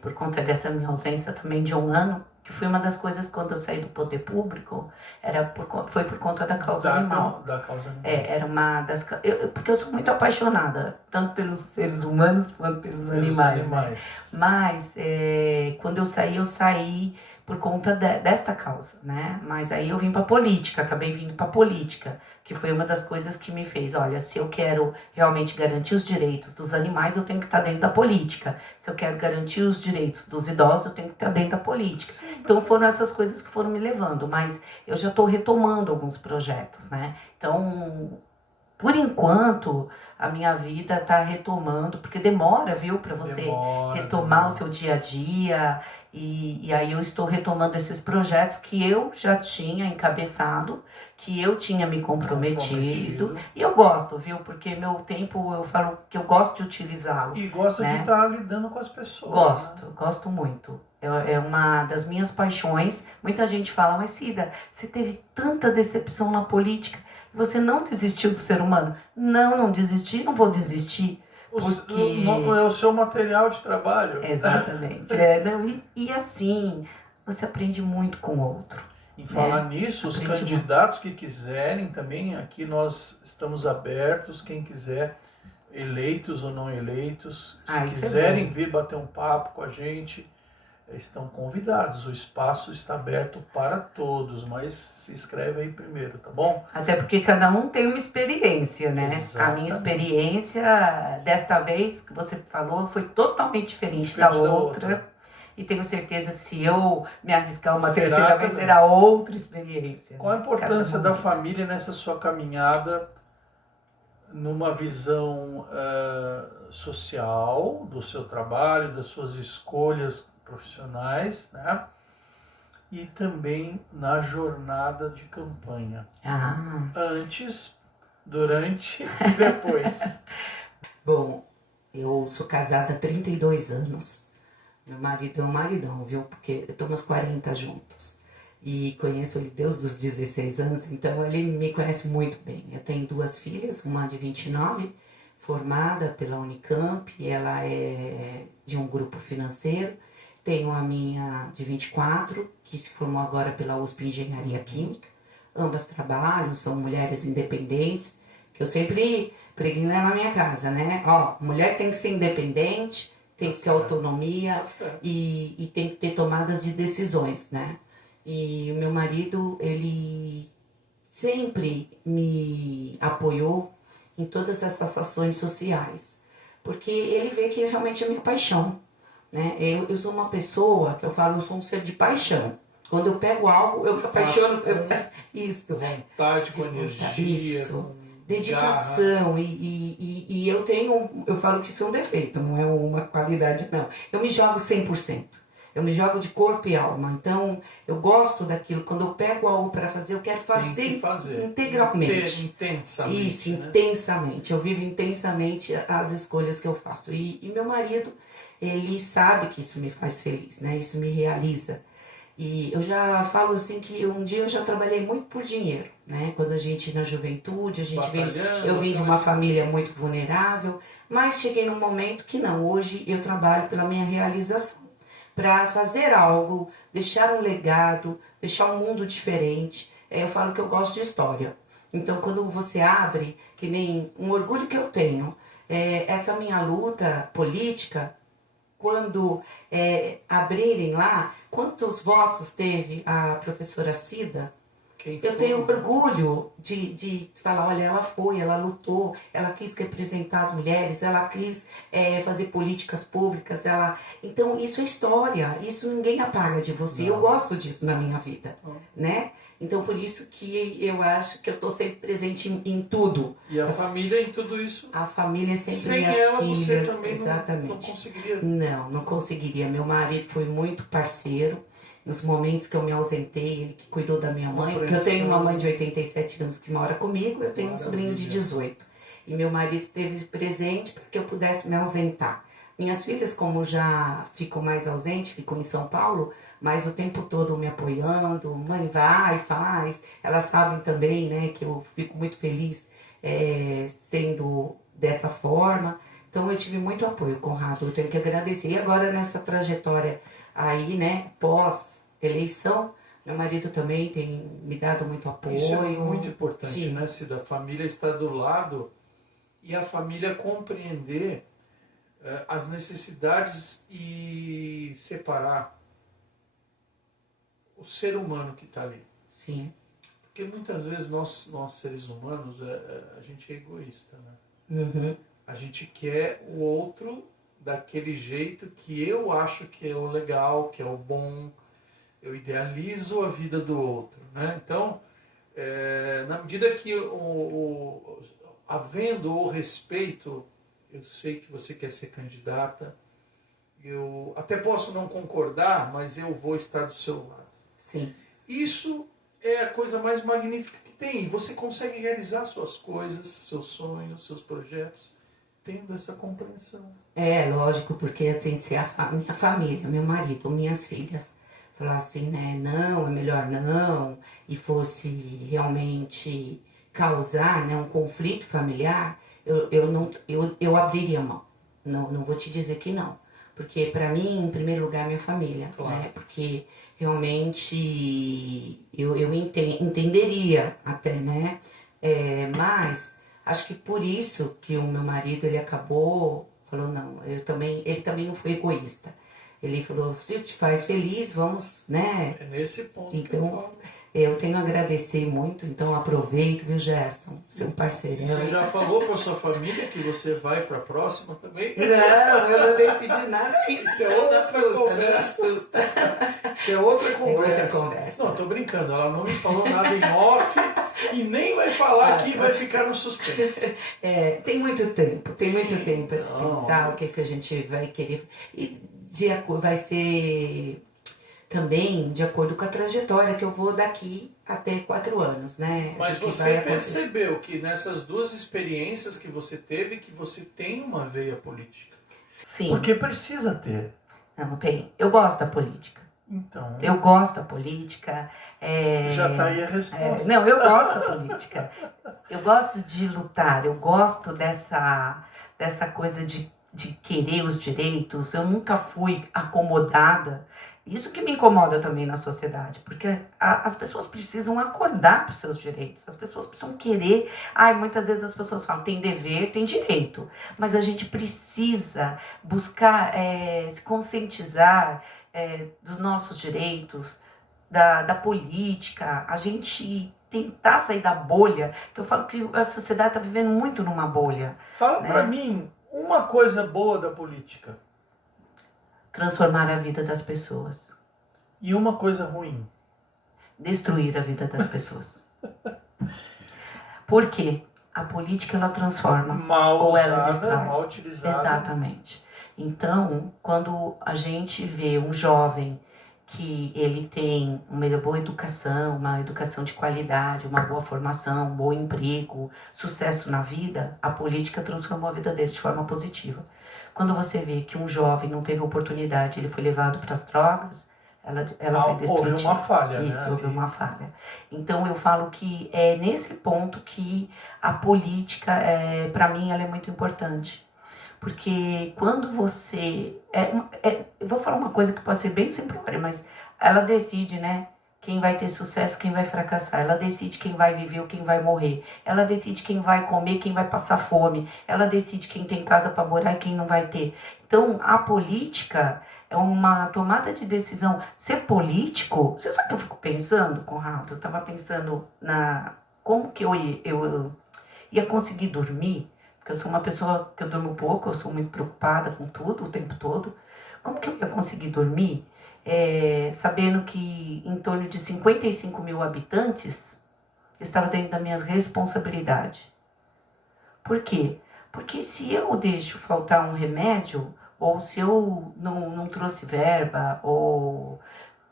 Por conta dessa minha ausência também de 1 ano, que foi uma das coisas quando eu saí do poder público, foi por conta da causa animal. Da causa animal. Era uma das... porque eu sou muito apaixonada, tanto pelos seres humanos quanto pelos animais. Né? Mas quando eu saí por conta desta causa, né? Mas aí eu vim para política, acabei vindo para política, que foi uma das coisas que me fez, olha, se eu quero realmente garantir os direitos dos animais, eu tenho que estar dentro da política. Se eu quero garantir os direitos dos idosos, eu tenho que estar dentro da política. Sim. Então foram essas coisas que foram me levando, mas eu já estou retomando alguns projetos, né? Então, por enquanto, a minha vida está retomando, porque demora, viu, para você retomar o seu dia a dia. E aí eu estou retomando esses projetos que eu já tinha encabeçado, que eu tinha me comprometido. E eu gosto, viu, porque meu tempo, eu falo que eu gosto de utilizá-lo. E gosta de estar lidando com as pessoas. Gosto muito. É uma das minhas paixões. Muita gente fala, mas Cida, você teve tanta decepção na política, você não desistiu do ser humano? Não desisti, não vou desistir. Porque... É o seu material de trabalho. Exatamente. E assim, você aprende muito com o outro. Em falar nisso, os candidatos que quiserem também, aqui nós estamos abertos, quem quiser, eleitos ou não eleitos, se quiserem vir bater um papo com a gente, estão convidados. O espaço está aberto para todos, mas se inscreve aí primeiro, tá bom? Até porque cada um tem uma experiência, né? A minha Exatamente. experiência, desta vez, que você falou, foi totalmente diferente da outra. E tenho certeza, se eu me arriscar uma terceira vez, será outra experiência. Qual a importância da família nessa sua caminhada, numa visão social do seu trabalho, das suas escolhas profissionais, né? E também na jornada de campanha. Antes, durante e depois. Bom, eu sou casada há 32 anos. Meu marido é um maridão, viu? Porque estamos 40 juntos. E conheço ele desde os 16 anos, então ele me conhece muito bem. Eu tenho 2 filhas, uma de 29, formada pela Unicamp, ela é de um grupo financeiro. Tenho a minha de 24, que se formou agora pela USP em Engenharia Química. Ambas trabalham, são mulheres independentes, que eu sempre preguei na minha casa, né? Ó, mulher tem que ser independente, tem que ter autonomia e tem que ter tomadas de decisões, né? E o meu marido, ele sempre me apoiou em todas essas ações sociais, porque ele vê que realmente é minha paixão, né? Eu sou uma pessoa que eu falo, eu sou um ser de paixão. Quando eu pego algo, eu me apaixono. Isso. Vontade, com energia. Isso. Dedicação. E eu tenho, eu falo que isso é um defeito, não é uma qualidade, não. Eu me jogo 100%. Eu me jogo de corpo e alma. Então, eu gosto daquilo. Quando eu pego algo para fazer, eu quero fazer integralmente. Intensamente. Isso, né? Intensamente. Eu vivo intensamente as escolhas que eu faço. E meu marido, ele sabe que isso me faz feliz, né? Isso me realiza. E eu já falo assim que um dia eu já trabalhei muito por dinheiro, né? Quando a gente, na juventude, eu vim de uma família muito vulnerável, mas cheguei num momento que não, hoje eu trabalho pela minha realização. Para fazer algo, deixar um legado, deixar um mundo diferente. Eu falo que eu gosto de história. Então, quando você abre, que nem um orgulho que eu tenho, essa minha luta política, quando abrirem lá, quantos votos teve a professora Cida? Eu tenho orgulho de falar, olha, ela lutou, ela quis representar as mulheres, ela quis fazer políticas públicas, então isso é história, isso ninguém apaga de você. Não. Eu gosto disso na minha vida, né? Então por isso que eu acho que eu estou sempre presente em tudo. E a família em tudo isso? A família é sempre sem minhas ela, filhas. Você também exatamente. Não conseguiria? Não conseguiria. Meu marido foi muito parceiro. Nos momentos que eu me ausentei, ele que cuidou da minha mãe, porque eu tenho uma mãe de 87 anos que mora comigo, eu tenho um sobrinho de 18. E meu marido esteve presente para que eu pudesse me ausentar. Minhas filhas, como já ficam mais ausentes, ficam em São Paulo, mas o tempo todo me apoiando, mãe vai, faz. Elas sabem também, né, que eu fico muito feliz sendo dessa forma. Então eu tive muito apoio, Conrado, eu tenho que agradecer. E agora nessa trajetória aí, né, pós-eleição, meu marido também tem me dado muito apoio. Isso é muito importante, Sim. né, Cida? A família está do lado e a família compreender as necessidades e separar o ser humano que está ali. Sim. Porque muitas vezes nós seres humanos, a gente é egoísta, né? Uhum. A gente quer o outro daquele jeito que eu acho que é o legal, que é o bom. Eu idealizo a vida do outro, né? Então, na medida que havendo o respeito, eu sei que você quer ser candidata, eu até posso não concordar, mas eu vou estar do seu lado. Sim. Isso é a coisa mais magnífica que tem. E você consegue realizar suas coisas, seus sonhos, seus projetos, tendo essa compreensão. Lógico, porque assim, se minha família, meu marido, minhas filhas, falar assim, né, não, é melhor não, e fosse realmente causar, né, um conflito familiar, eu abriria mão. Não vou te dizer que não. Porque para mim, em primeiro lugar, minha família, claro. Né? Porque realmente eu entenderia até, né? Mas acho que por isso que o meu marido, ele acabou, falou, não, ele também não foi egoísta. Ele falou, se te faz feliz, vamos, né? É nesse ponto que eu Então, falo. eu tenho a agradecer muito, então aproveito, viu, Gerson? Seu parceirão. Você já falou com a sua família que você vai para a próxima também? Não, eu não decidi nada ainda. Isso é outra conversa. Assusta. Isso é outra É conversa. outra conversa. Não, tô brincando. Ela não me falou nada em off e nem vai falar aqui, vai ficar no suspense. Tem muito tempo para se Não. pensar o que a gente vai querer. E vai ser também de acordo com a trajetória que eu vou daqui até 4 anos, né? Mas Que você vai acontecer. percebeu que nessas duas experiências que você teve, que você tem uma veia política? Sim. Porque precisa ter. Não tem. Eu gosto da política. Então, Eu gosto da política. já está aí a resposta. Não, eu gosto da política. Eu gosto de lutar. Eu gosto dessa coisa de querer os direitos. Eu nunca fui acomodada. Isso que me incomoda também na sociedade, porque as pessoas precisam acordar para os seus direitos, as pessoas precisam querer. Muitas vezes as pessoas falam, tem dever, tem direito, mas a gente precisa buscar se conscientizar dos nossos direitos, da política, a gente tentar sair da bolha, que eu falo que a sociedade está vivendo muito numa bolha. Fala para mim uma coisa boa da política. Transformar a vida das pessoas. E uma coisa ruim. Destruir a vida das pessoas. Por quê? A política, ela transforma. Mal ou usada, ela destrói. mal utilizada. Exatamente. Então, quando a gente vê um jovem que ele tem uma boa educação, uma educação de qualidade, uma boa formação, um bom emprego, sucesso na vida, a política transformou a vida dele de forma positiva. Quando você vê que um jovem não teve oportunidade, ele foi levado para as drogas, ela foi destrutiva. Houve uma falha, Isso, né? houve uma falha. Então, eu falo que é nesse ponto que a política, para mim, ela é muito importante. Porque quando você... eu vou falar uma coisa que pode ser bem simplória, mas ela decide, né? Quem vai ter sucesso, quem vai fracassar. Ela decide quem vai viver ou quem vai morrer. Ela decide quem vai comer, quem vai passar fome. Ela decide quem tem casa para morar e quem não vai ter. Então, a política é uma tomada de decisão. Ser político... Você sabe o que eu fico pensando, Conrado? Eu estava pensando como que eu ia conseguir dormir. Porque eu sou uma pessoa que eu durmo pouco, eu sou muito preocupada com tudo, o tempo todo. Como que eu ia conseguir dormir sabendo que em torno de 55 mil habitantes estava dentro das minhas responsabilidades? Por quê? Porque se eu deixo faltar um remédio, ou se eu não trouxe verba, ou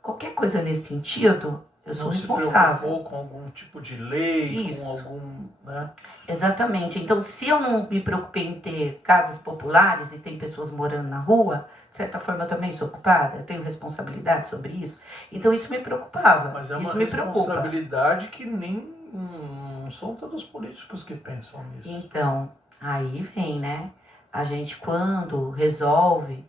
qualquer coisa nesse sentido, eu sou responsável. Se preocupou com algum tipo de lei, Isso. com algum... né? Exatamente. Então, se eu não me preocupei em ter casas populares e tem pessoas morando na rua, de certa forma eu também sou ocupada, eu tenho responsabilidade sobre isso. Então, isso me preocupava. Mas é uma isso me preocupa. responsabilidade que nem... não são todos os políticos que pensam nisso. Então, aí vem, né? A gente, quando resolve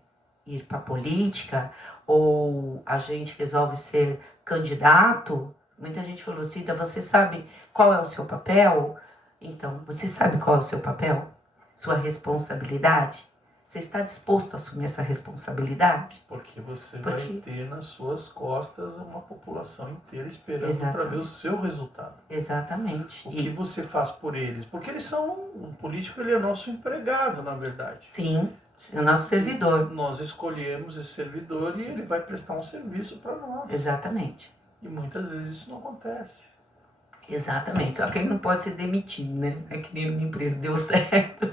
ir para a política, ou a gente resolve ser candidato, muita gente falou, Cida, você sabe qual é o seu papel? Então, você sabe qual é o seu papel? Sua responsabilidade? Você está disposto a assumir essa responsabilidade? Porque você vai ter nas suas costas uma população inteira esperando para ver o seu resultado. Exatamente. O que você faz por eles? Porque eles são... O político, ele é nosso empregado, na verdade. Sim, é o nosso servidor. Nós escolhemos esse servidor e ele vai prestar um serviço para nós. Exatamente. E muitas vezes isso não acontece. Exatamente. Só que ele não pode ser demitido, né? É que nem minha empresa deu certo.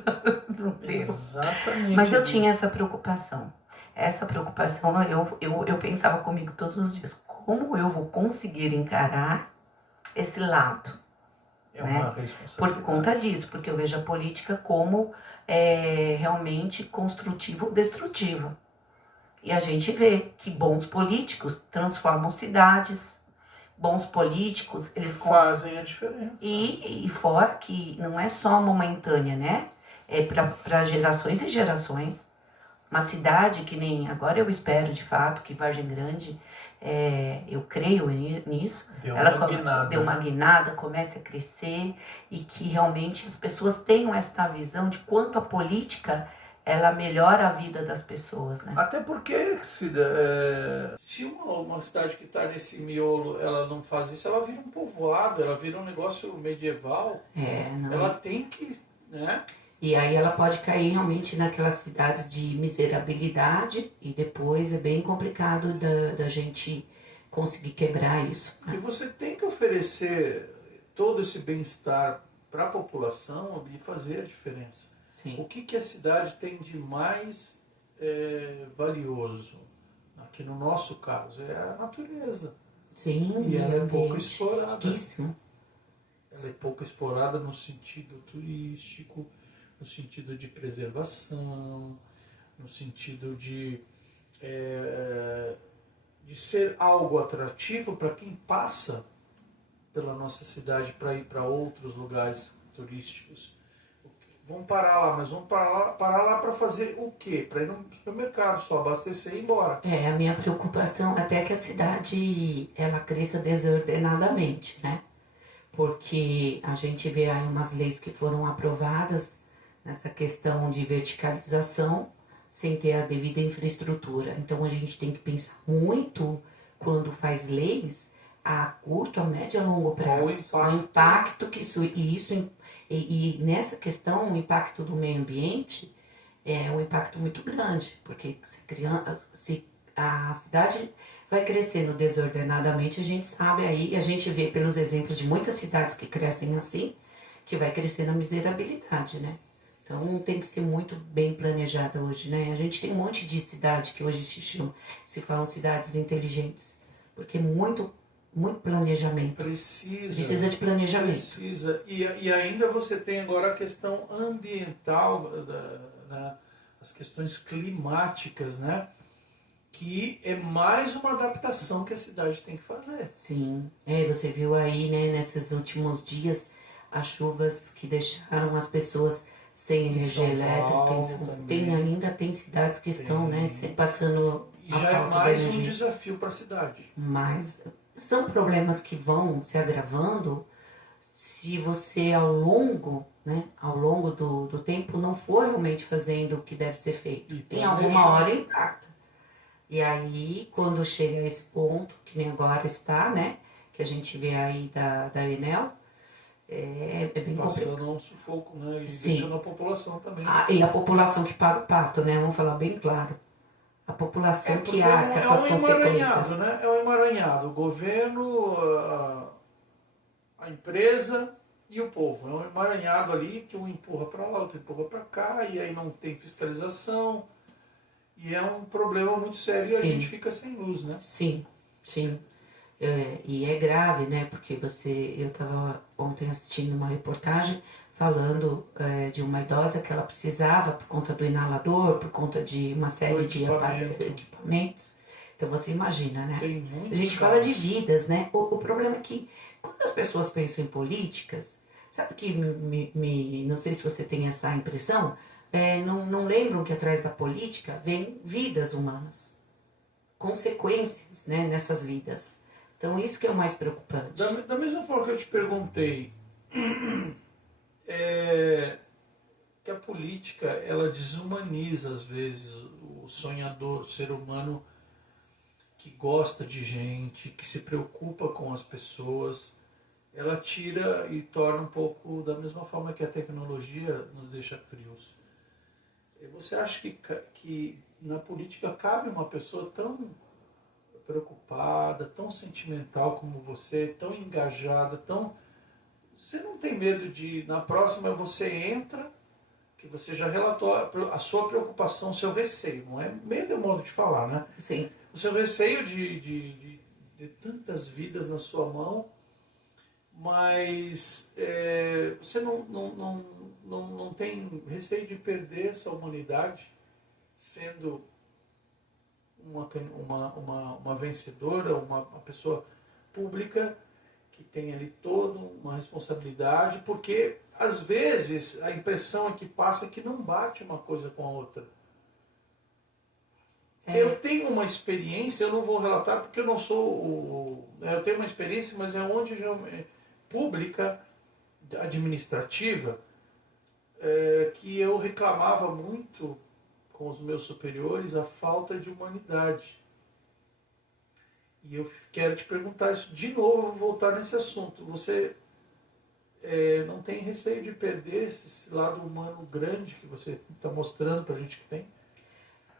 Não deu. Exatamente. Mas eu tinha essa preocupação. Essa preocupação, eu pensava comigo todos os dias. Como eu vou conseguir encarar esse lado? É né? uma responsabilidade. Por conta disso, porque eu vejo a política como realmente construtiva ou destrutiva. E a gente vê que bons políticos transformam cidades, bons políticos, eles fazem a diferença. E fora que não é só momentânea, né? É para gerações e gerações. Uma cidade que nem... Agora eu espero, de fato, que Vargem Grande, eu creio nisso, deu uma guinada, comece a crescer e que realmente as pessoas tenham esta visão de quanto a política ela melhora a vida das pessoas, né? Até porque se uma cidade que está nesse miolo ela não faz isso, ela vira um povoado, ela vira um negócio medieval. Não. Ela tem que, né? E aí ela pode cair realmente naquelas cidades de miserabilidade e depois é bem complicado da gente conseguir quebrar isso. E você tem que oferecer todo esse bem-estar para a população e fazer a diferença. Sim. O que a cidade tem de mais valioso? Aqui no nosso caso é a natureza. Sim, e ela é pouco explorada. Riquíssimo. Ela é pouco explorada no sentido turístico, no sentido de preservação, no sentido de ser algo atrativo para quem passa pela nossa cidade para ir para outros lugares turísticos. Vamos parar lá, mas vamos parar lá para fazer o quê? Para ir no supermercado, só abastecer e ir embora. A minha preocupação até que a cidade ela cresça desordenadamente, né? Porque a gente vê aí umas leis que foram aprovadas nessa questão de verticalização sem ter a devida infraestrutura. Então a gente tem que pensar muito quando faz leis a curto, a médio e a longo prazo. O impacto que isso e nessa questão o impacto do meio ambiente é um impacto muito grande, porque se a cidade vai crescendo desordenadamente, a gente sabe aí, a gente vê pelos exemplos de muitas cidades que crescem assim, que vai crescendo a miserabilidade, né? Então tem que ser muito bem planejada hoje, né? A gente tem um monte de cidade que hoje se falam cidades inteligentes, porque muito planejamento. Precisa de planejamento. Precisa. E ainda você tem agora a questão ambiental, as questões climáticas, né? Que é mais uma adaptação que a cidade tem que fazer. Sim. Você viu aí, né, nesses últimos dias, as chuvas que deixaram as pessoas sem energia elétrica. Ainda tem cidades que estão, né, passando a falta de energia. Já é mais um desafio para a cidade. Mas são problemas que vão se agravando se você ao longo do tempo não for realmente fazendo o que deve ser feito. Em alguma hora impacta. E aí, quando chega a esse ponto, que nem agora está, né, que a gente vê aí da Enel, é bem complicado. Passando um sufoco, né, e deixando a população também. E a população que paga o pato, né, vamos falar bem claro. A população que arca com as consequências. Né? É um emaranhado. O governo, a empresa e o povo. É um emaranhado ali que um empurra para lá, outro empurra para cá, e aí não tem fiscalização. E é um problema muito sério e a gente fica sem luz, né? Sim. E é grave, né? Porque eu estava ontem assistindo uma reportagem falando de uma idosa que ela precisava por conta do inalador, por conta de uma série de equipamentos. Então você imagina, né? A gente fala de vidas, né? O problema é que quando as pessoas pensam em políticas, sabe que não sei se você tem essa impressão, não lembram que atrás da política vem vidas humanas, consequências, né, nessas vidas. Então isso que é o mais preocupante. Da mesma forma que eu te perguntei, que a política ela desumaniza às vezes o sonhador, o ser humano que gosta de gente, que se preocupa com as pessoas. Ela tira e torna um pouco da mesma forma que a tecnologia nos deixa frios. Você acha que na política cabe uma pessoa tão preocupada, tão sentimental como você, tão engajada, você não tem medo de, na próxima você entra, que você já relatou a sua preocupação, o seu receio, não é medo é o modo de falar, né? Sim. O seu receio de tantas vidas na sua mão, mas você não tem receio de perder essa humanidade sendo uma vencedora, uma pessoa pública que tem ali toda uma responsabilidade, porque às vezes a impressão é que passa que não bate uma coisa com a outra. Eu tenho uma experiência, eu não vou relatar porque eu não sou eu tenho uma experiência, mas é onde pública, administrativa, que eu reclamava muito com os meus superiores a falta de humanidade. E eu quero te perguntar isso de novo, vou voltar nesse assunto. Você não tem receio de perder esse lado humano grande que você está mostrando para a gente que tem?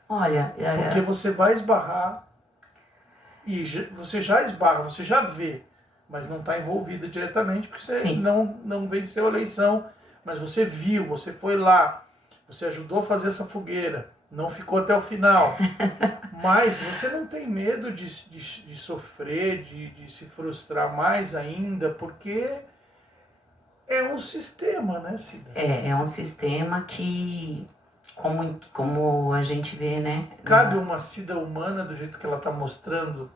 Olha, Porque você vai esbarrar, e você já esbarra, você já vê, mas não está envolvida diretamente, porque você sim, não venceu a eleição, mas você viu, você foi lá, você ajudou a fazer essa fogueira, não ficou até o final. Mas você não tem medo de sofrer, de se frustrar mais ainda, porque é um sistema, né, Cida? é um sistema que, como a gente vê, né? Cabe uma Cida humana do jeito que ela está mostrando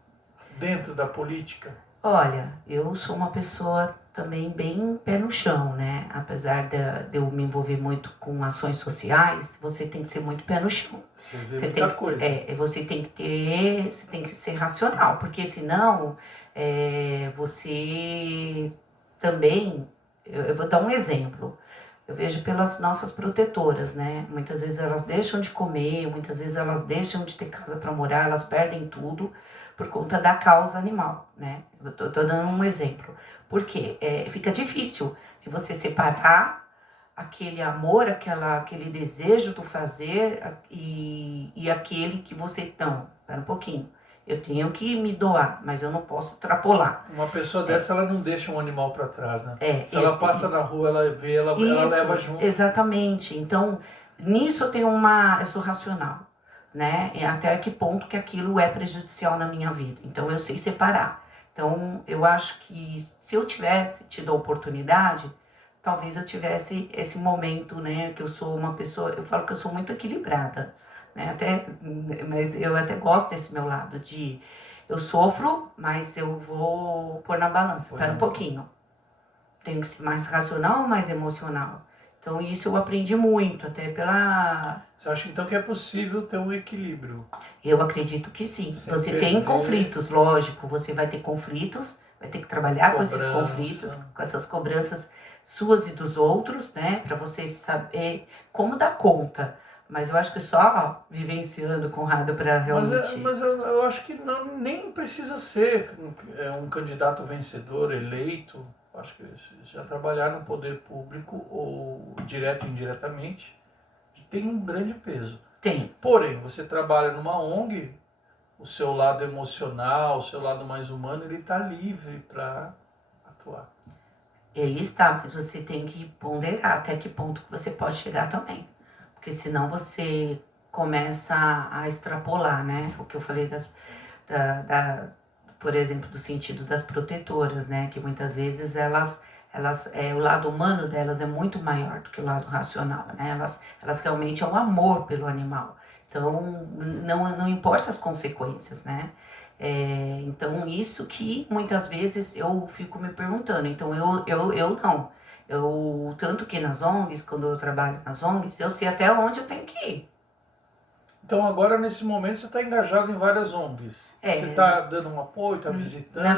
dentro da política? Olha, eu sou uma pessoa também bem pé no chão, né? Apesar de eu me envolver muito com ações sociais, você tem que ser muito pé no chão. Você vê Você muita tem, coisa. você tem que ter, você tem que ser racional, porque senão você também, eu vou dar um exemplo. Eu vejo pelas nossas protetoras, né? Muitas vezes elas deixam de comer, muitas vezes elas deixam de ter casa para morar, elas perdem tudo por conta da causa animal, né? Eu tô dando um exemplo. Por quê? Fica difícil se você separar aquele amor, aquele desejo do fazer e aquele que você... Não, espera um pouquinho. Eu tenho que me doar, mas eu não posso extrapolar. Uma pessoa dessa, ela não deixa um animal para trás, né? Se Ela ela passa na rua, ela vê, ela leva junto. Exatamente. Então, nisso eu sou racional, né? E até que ponto que aquilo é prejudicial na minha vida. Então, eu sei separar. Então, eu acho que se eu tivesse tido a oportunidade, talvez eu tivesse esse momento, né? Que eu sou uma pessoa, eu falo que eu sou muito equilibrada, né? Mas eu até gosto desse meu lado de eu sofro, mas eu vou pôr na balança. Espera um pouquinho. Tem que ser mais racional ou mais emocional? Então, isso eu aprendi muito, até pela... Você acha então que é possível ter um equilíbrio? Eu acredito que sim. Sem Você perder. tem conflitos, lógico, você vai ter conflitos, vai ter que trabalhar com esses Cobrança. conflitos, com essas cobranças suas e dos outros, né? Para você saber como dar conta. Mas eu acho que só vivenciando, Conrado, para realmente... Mas eu acho que nem precisa ser um candidato vencedor, eleito. Acho que já trabalhar no poder público, ou direto ou indiretamente, tem um grande peso. Tem. Porém, você trabalha numa ONG, o seu lado emocional, o seu lado mais humano, ele está livre para atuar. Ele está, mas você tem que ponderar até que ponto que você pode chegar também. Porque senão você começa a extrapolar, né? O que eu falei por exemplo, do sentido das protetoras, né? Que muitas vezes o lado humano delas é muito maior do que o lado racional, né? Elas realmente é um amor pelo animal. Então, não importa as consequências, né? Então, isso que muitas vezes eu fico me perguntando. Então, eu não. Tanto que nas ONGs, quando eu trabalho nas ONGs, eu sei até onde eu tenho que ir. Então agora, nesse momento, você está engajado em várias ONGs. Você está dando um apoio, está visitando, na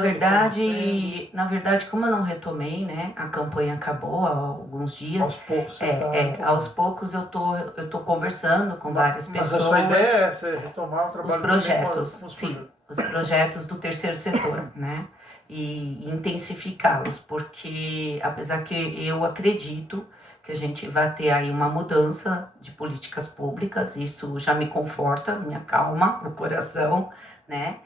verdade, como eu não retomei, né? A campanha acabou há alguns dias. Aos poucos você aos poucos eu tô conversando com várias pessoas. Mas a sua ideia é retomar o trabalho os projetos, com os sim, os projetos do terceiro setor, né? E intensificá-los, porque apesar que eu acredito que a gente vai ter aí uma mudança de políticas públicas, isso já me conforta, me acalma o coração, né?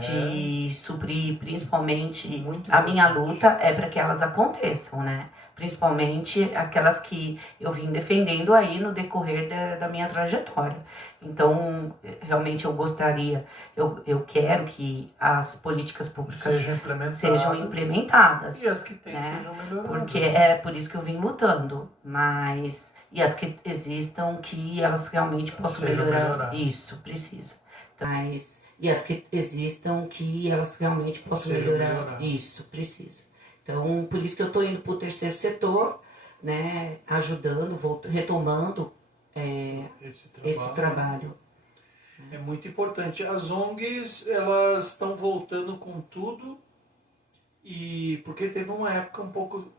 De suprir principalmente a minha luta é para que elas aconteçam, né? Principalmente aquelas que eu vim defendendo aí no decorrer da minha trajetória. Então, realmente eu gostaria, eu quero que as políticas públicas sejam implementadas. E as que tem, né? Sejam melhoradas. Porque é por isso que eu vim lutando. E as que existam, que elas realmente possam melhorar. Isso, precisa. E as que existam, que elas realmente possam melhorar. Isso, precisa. Então, por isso que eu estou indo para o terceiro setor, né, ajudando, retomando esse trabalho. É muito importante. As ONGs, elas estão voltando com tudo, porque teve uma época um pouco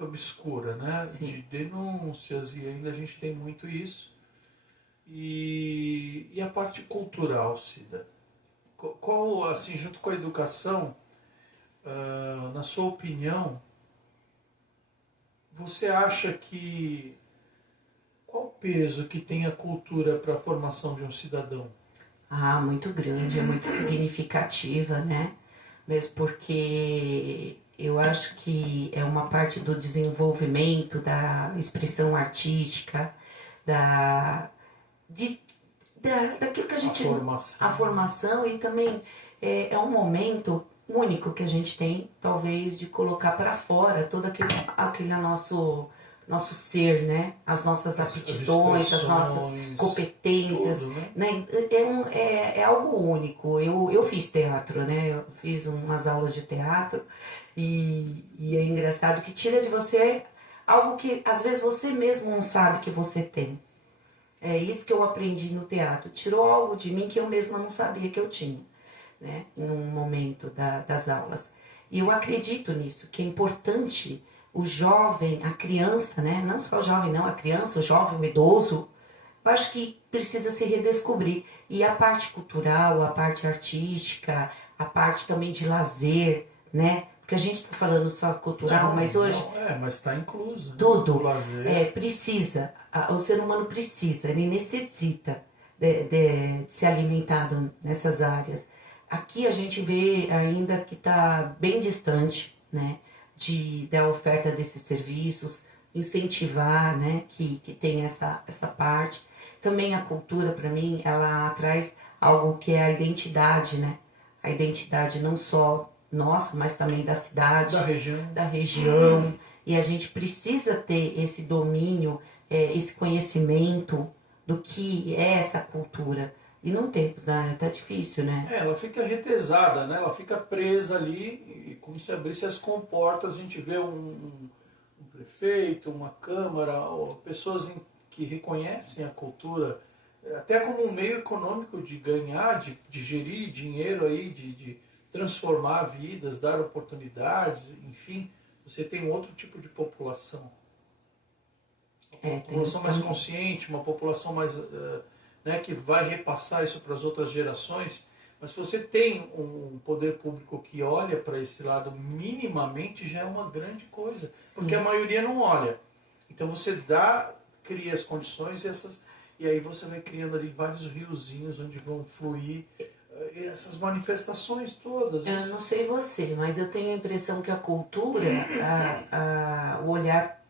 obscura, né? Sim. De denúncias, e ainda a gente tem muito isso. E a parte cultural, Cida? Qual, assim, junto com a educação, na sua opinião, você acha que qual o peso que tem a cultura para a formação de um cidadão? Ah, muito grande, é muito significativa, né? Mesmo porque eu acho que é uma parte do desenvolvimento, da expressão artística, da, de, daquilo que a gente... A formação e também é um momento único que a gente tem, talvez, de colocar para fora todo aquele nosso ser, né? As nossas aptidões, as nossas competências, tudo, né? É algo único. Eu fiz teatro, né? Eu fiz umas aulas de teatro e é engraçado que tira de você algo que às vezes você mesmo não sabe que você tem. É isso que eu aprendi no teatro. Tirou algo de mim que eu mesma não sabia que eu tinha, né? Em um momento das aulas. E eu acredito nisso, que é importante o jovem, a criança, né? Não só o jovem, não, a criança, o jovem, o idoso, eu acho que precisa se redescobrir. E a parte cultural, a parte artística, a parte também de lazer, né? Porque a gente está falando só cultural, não, mas hoje... Não, mas está incluso. Tudo. O lazer. Precisa, o ser humano precisa, ele necessita de ser alimentado nessas áreas. Aqui a gente vê ainda que está bem distante, né? Da oferta desses serviços, incentivar, né, que tem essa parte. Também a cultura, para mim, ela traz algo que é a identidade, né? A identidade não só nossa, mas também da cidade, da região. E a gente precisa ter esse domínio, esse conhecimento do que é essa cultura. E não temos, né? Tá difícil, né? Ela fica retesada, né? Ela fica presa ali, e como se abrisse as comportas, a gente vê um prefeito, uma câmara, ou pessoas que reconhecem a cultura, até como um meio econômico de ganhar, de gerir dinheiro aí, de transformar vidas, dar oportunidades, enfim, você tem outro tipo de população. Uma população mais consciente, uma população mais... né, que vai repassar isso para as outras gerações, mas se você tem um poder público que olha para esse lado minimamente, já é uma grande coisa, porque a maioria não olha. Então você cria as condições e aí você vai criando ali vários riozinhos onde vão fluir essas manifestações todas. Eu não sei você, mas eu tenho a impressão que a cultura, o olhar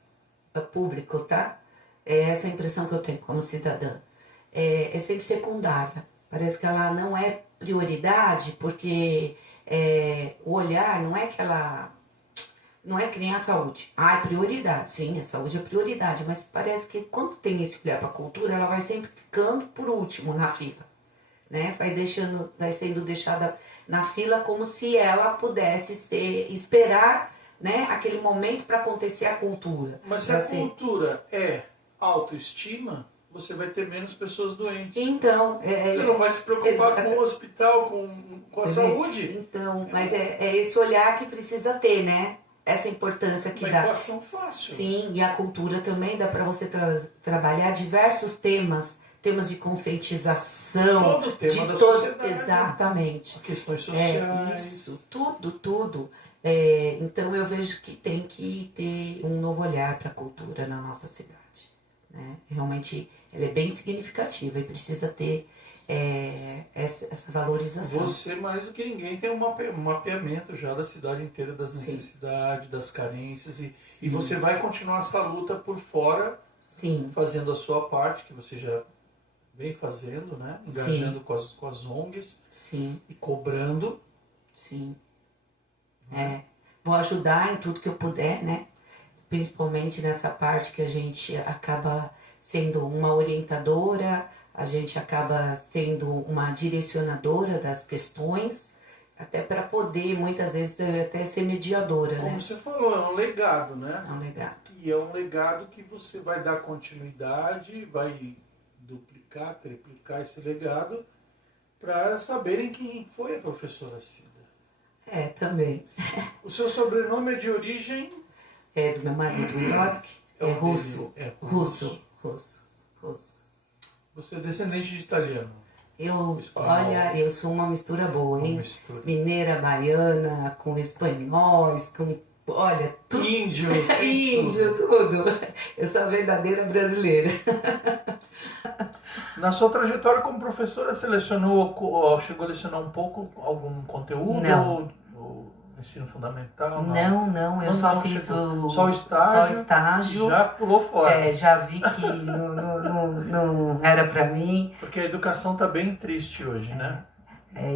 público, tá? É essa a impressão que eu tenho como cidadã. É sempre secundária. Parece que ela não é prioridade, porque o olhar não é que ela... Não é que nem a saúde. É prioridade. Sim, a saúde é prioridade, mas parece que quando tem esse olhar para a cultura, ela vai sempre ficando por último na fila, né? Vai sendo deixada na fila como se ela pudesse esperar, né, aquele momento para acontecer a cultura. Mas se a cultura é autoestima, você vai ter menos pessoas doentes. Então... você não vai se preocupar com o hospital, com a saúde. Então, mas é esse olhar que precisa ter, né? Essa importância que dá. Uma equação fácil. Sim, e a cultura também dá para você trabalhar diversos temas de conscientização. Todo tema da sociedade. Exatamente. Questões sociais. Isso, tudo. Então eu vejo que tem que ter um novo olhar para a cultura na nossa cidade, né? Realmente ela é bem significativa e precisa ter essa valorização. Você, mais do que ninguém, tem um mapeamento já da cidade inteira, das necessidades, das carências, e você vai continuar essa luta por fora, fazendo a sua parte, que você já vem fazendo, né? Engajando com as ONGs e cobrando. Sim. Vou ajudar em tudo que eu puder, né? Principalmente nessa parte que a gente acaba sendo uma orientadora, a gente acaba sendo uma direcionadora das questões, até para poder, muitas vezes, até ser mediadora, né? Como você falou, é um legado, né? É um legado. E é um legado que você vai dar continuidade, vai duplicar, triplicar esse legado, para saberem quem foi a professora Cida. Também. O seu sobrenome é de origem? É do meu marido, Rosk, russo. Russo. Você é descendente de italiano. Espanhol. Olha, eu sou uma mistura boa, Uma hein? mistura. Mineira, baiana, com espanhóis, com... Olha, tudo... Índio. Índio, tudo. Eu sou a verdadeira brasileira. Na sua trajetória como professora, chegou a lecionar um pouco algum conteúdo? Não. Ou ensino fundamental? Não, eu só fiz chegou. o... Só o estágio? Só estágio. Já pulou fora. Já vi que não era pra mim. Porque a educação está bem triste hoje, né?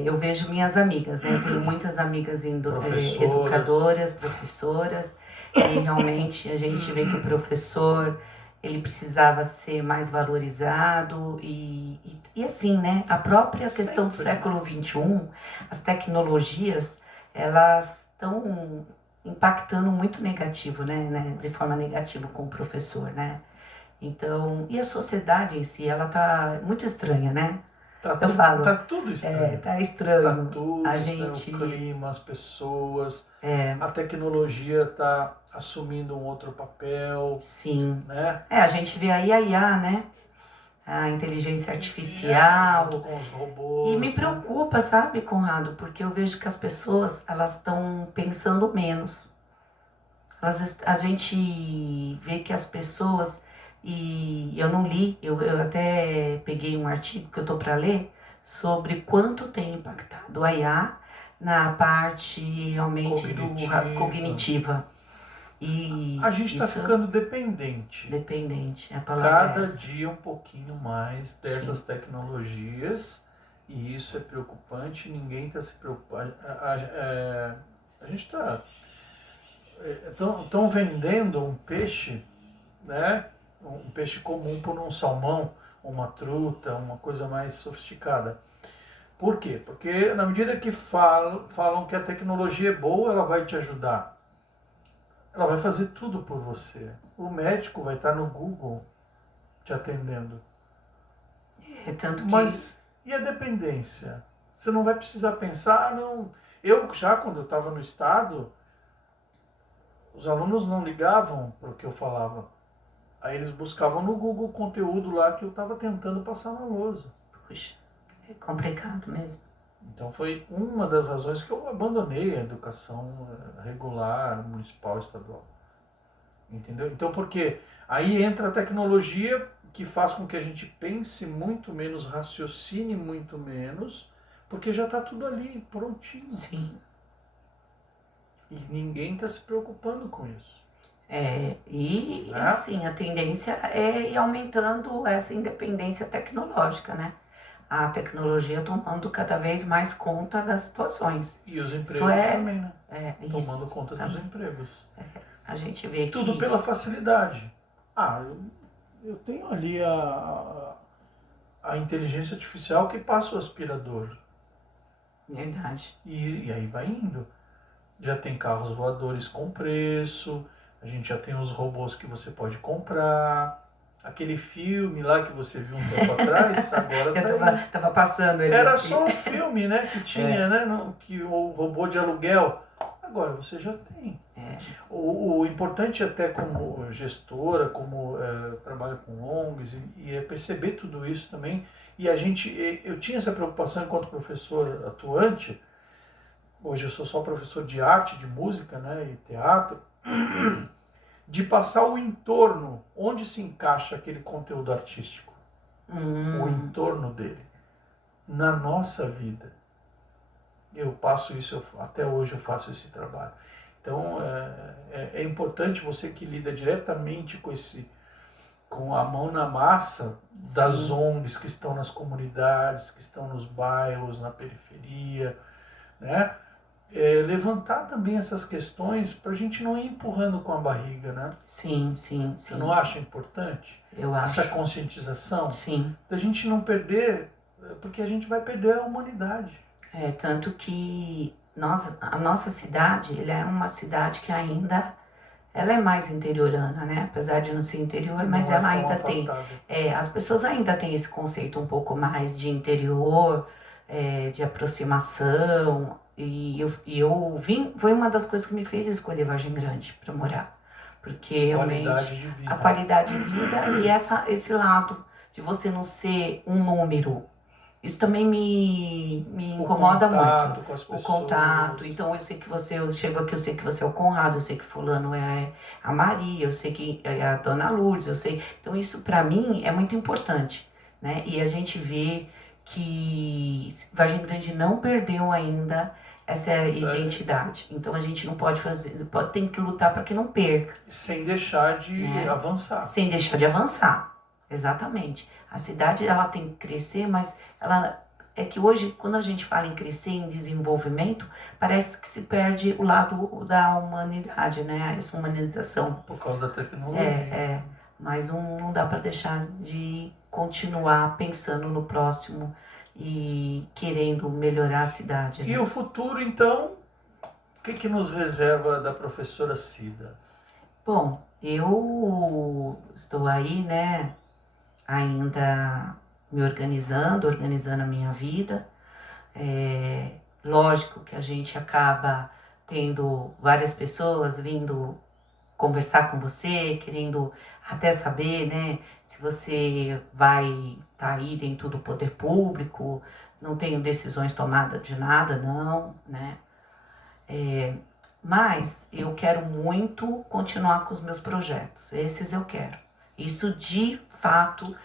Eu vejo minhas amigas, né? Eu tenho muitas amigas educadoras, professoras, e realmente a gente vê que o professor ele precisava ser mais valorizado e assim, né? A própria questão do século XXI, as tecnologias, elas estão impactando muito negativo, né? De forma negativa com o professor, né? Então, e a sociedade em si, ela tá muito estranha, né? Tá tudo estranho. Tá estranho. Tá tudo estranho, o clima, as pessoas. A tecnologia está assumindo um outro papel. Sim. Né? A gente vê a IA, né? A inteligência artificial. Junto com os robôs. E me preocupa, sabe, Conrado? Porque eu vejo que as pessoas, elas estão pensando menos. A gente vê que as pessoas... E eu não li, eu até peguei um artigo que eu tô para ler sobre quanto tem impactado a IA na parte realmente cognitiva. E a gente está ficando dependente. Dependente, a palavra cada dia um pouquinho mais dessas tecnologias, e isso é preocupante, ninguém está se preocupando. A gente está... Estão vendendo um peixe, né? Um peixe comum por um salmão, uma truta, uma coisa mais sofisticada. Por quê? Porque na medida que falam que a tecnologia é boa, ela vai te ajudar. Ela vai fazer tudo por você. O médico vai estar no Google te atendendo. Tanto que... Mas e a dependência? Você não vai precisar pensar, não... Eu já, quando eu estava no estado, os alunos não ligavam para o que eu falava. Aí eles buscavam no Google o conteúdo lá que eu estava tentando passar na lousa. Puxa, é complicado mesmo. Então foi uma das razões que eu abandonei a educação regular, municipal, estadual. Entendeu? Então porque aí entra a tecnologia que faz com que a gente pense muito menos, raciocine muito menos, porque já está tudo ali, prontinho. Sim. E ninguém está se preocupando com isso. Assim, a tendência é ir aumentando essa independência tecnológica, né? A tecnologia tomando cada vez mais conta das situações. E os empregos também, né? Tomando conta dos empregos. A gente vê tudo que... pela facilidade. Eu tenho ali a inteligência artificial que passa o aspirador. Verdade. E aí vai indo. Já tem carros voadores com preço, a gente já tem os robôs que você pode comprar. Aquele filme lá que você viu um tempo atrás, agora tava passando ele. Era só um filme, né, que tinha, né, que o robô de aluguel. Agora você já tem. O importante até como gestora, como trabalho com ONGs, e é perceber tudo isso também. E eu tinha essa preocupação enquanto professor atuante. Hoje eu sou só professor de arte, de música, né, e teatro, de passar o entorno, onde se encaixa aquele conteúdo artístico, o entorno dele, na nossa vida. Eu passo isso, até hoje eu faço esse trabalho. Então é importante você que lida diretamente com a mão na massa das ONGs que estão nas comunidades, que estão nos bairros, na periferia, né? Levantar também essas questões para a gente não ir empurrando com a barriga, né? Sim. Você não acha importante? Eu acho. Essa conscientização? Sim. Da gente não perder, porque a gente vai perder a humanidade. Tanto que a nossa cidade, ela é uma cidade que ainda, ela é mais interiorana, né? Apesar de não ser interior, mas ela ainda tem, as pessoas ainda têm esse conceito um pouco mais de interior, de aproximação. E eu vim, foi uma das coisas que me fez escolher Vargem Grande para morar, porque realmente a qualidade de vida e esse lado de você não ser um número. Isso também me incomoda muito. Com as O pessoas. contato. Então, eu sei que você, eu chego aqui, eu sei que você é o Conrado, eu sei que fulano é a Maria, eu sei que é a Dona Lourdes, eu sei. Então, isso para mim é muito importante, né? E a gente vê que Vargem Grande não perdeu ainda essa identidade. Então, a gente não pode tem que lutar para que não perca. Sem deixar de né? avançar. Sem deixar de avançar, exatamente. A cidade, ela tem que crescer, mas ela é que hoje, quando a gente fala em crescer, em desenvolvimento, parece que se perde o lado da humanidade, né? Essa humanização. Por causa da tecnologia. Mas não dá para deixar de continuar pensando no próximo e querendo melhorar a cidade. Né? E o futuro, então, o que nos reserva da professora Cida? Bom, eu estou aí, né, ainda me organizando a minha vida. Lógico que a gente acaba tendo várias pessoas vindo conversar com você, querendo até saber, né, se você vai estar aí dentro do poder público. Não tenho decisões tomadas de nada, não, né? Mas eu quero muito continuar com os meus projetos. Esses eu quero. Isso de fato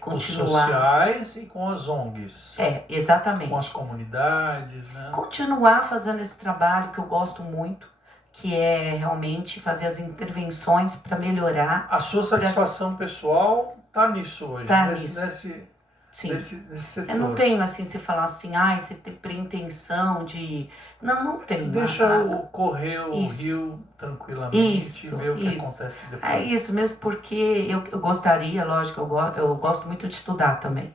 continuar. Os sociais e com as ONGs. Exatamente. Com as comunidades, né? Continuar fazendo esse trabalho que eu gosto muito, que é realmente fazer as intervenções para melhorar. A sua satisfação pessoal está nisso hoje, nesse setor. Eu não tenho assim, você falar assim, você tem pretensão de... Não tenho. Deixa correr o rio tranquilamente e ver o que acontece depois. É isso mesmo, porque eu gostaria, lógico, eu gosto muito de estudar também.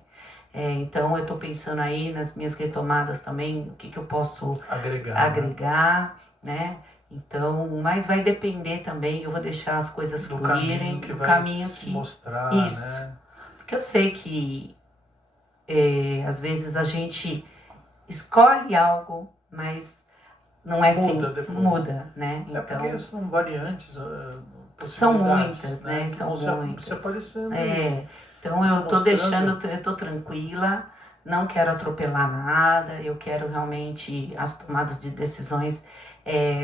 Então eu estou pensando aí nas minhas retomadas também, o que eu posso agregar, né? Então, mas vai depender também, eu vou deixar as coisas fluírem, do caminho que mostrar, isso. Né? Porque eu sei que às vezes a gente escolhe algo, mas não é muda, né? Então, porque são variantes, são muitas, né? São muitas. Se aparecendo. Então eu tô deixando, eu tô tranquila, não quero atropelar nada, eu quero realmente as tomadas de decisões.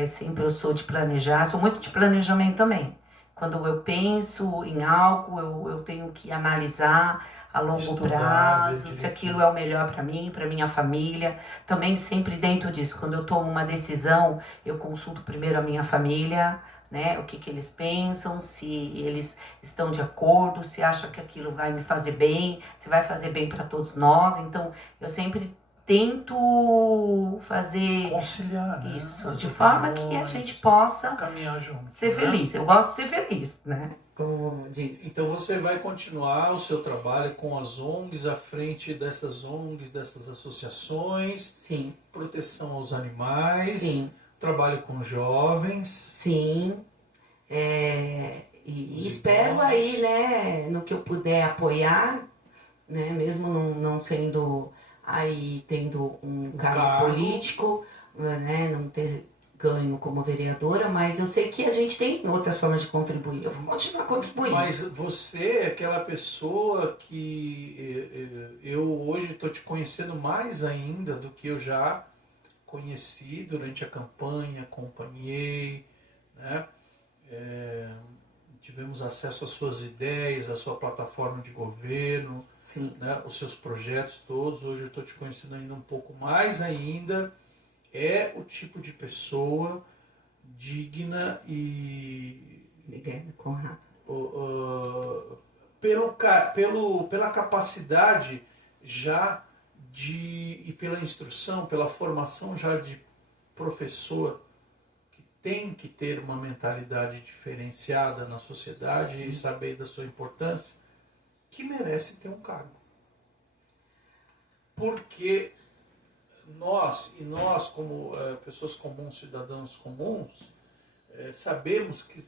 Sempre eu sou de planejar, sou muito de planejamento também. Quando eu penso em algo, eu tenho que analisar a longo prazo, se aquilo é o melhor para mim, para minha família. Também sempre dentro disso, quando eu tomo uma decisão, eu consulto primeiro a minha família, né? O que eles pensam, se eles estão de acordo, se acham que aquilo vai me fazer bem, se vai fazer bem para todos nós. Então, eu sempre tento fazer conciliar, né? Isso, de forma que a gente possa caminhar junto, ser feliz. Eu gosto de ser feliz, né? Como diz. Então você vai continuar o seu trabalho com as ONGs, à frente dessas ONGs, dessas associações. Sim. Proteção aos animais. Sim. Trabalho com jovens. Sim. E espero aí, né, no que eu puder apoiar, né, mesmo não sendo aí tendo um cargo político, né, não ter ganho como vereadora, mas eu sei que a gente tem outras formas de contribuir. Eu vou continuar contribuindo. Mas você é aquela pessoa que eu hoje estou te conhecendo mais ainda do que eu já conheci durante a campanha, acompanhei, né? Tivemos acesso às suas ideias, à sua plataforma de governo, né? Os seus projetos todos. Hoje eu estou te conhecendo ainda um pouco mais ainda. É o tipo de pessoa digna e... Obrigada, Conrado. Pela capacidade já e pela instrução, pela formação já de professor, que tem que ter uma mentalidade diferenciada na sociedade e saber da sua importância, que merece ter um cargo. Porque nós como pessoas comuns, cidadãos comuns, sabemos que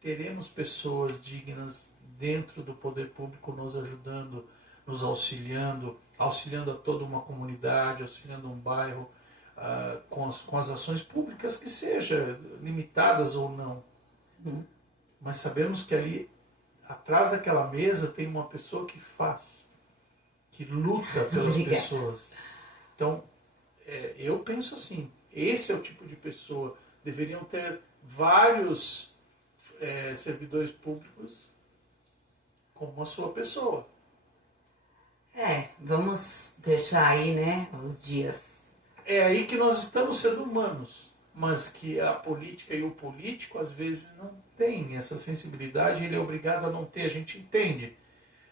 teremos pessoas dignas dentro do poder público nos ajudando, nos auxiliando a toda uma comunidade, auxiliando um bairro, com as ações públicas que sejam limitadas ou não. Mas sabemos que ali atrás daquela mesa tem uma pessoa que faz, que luta pelas Obrigada. pessoas. Então, eu penso assim, esse é o tipo de pessoa. Deveriam ter vários servidores públicos como a sua pessoa. Vamos deixar aí, né, os dias. É aí que nós estamos sendo humanos, mas que a política e o político às vezes não tem essa sensibilidade, ele é obrigado a não ter, a gente entende.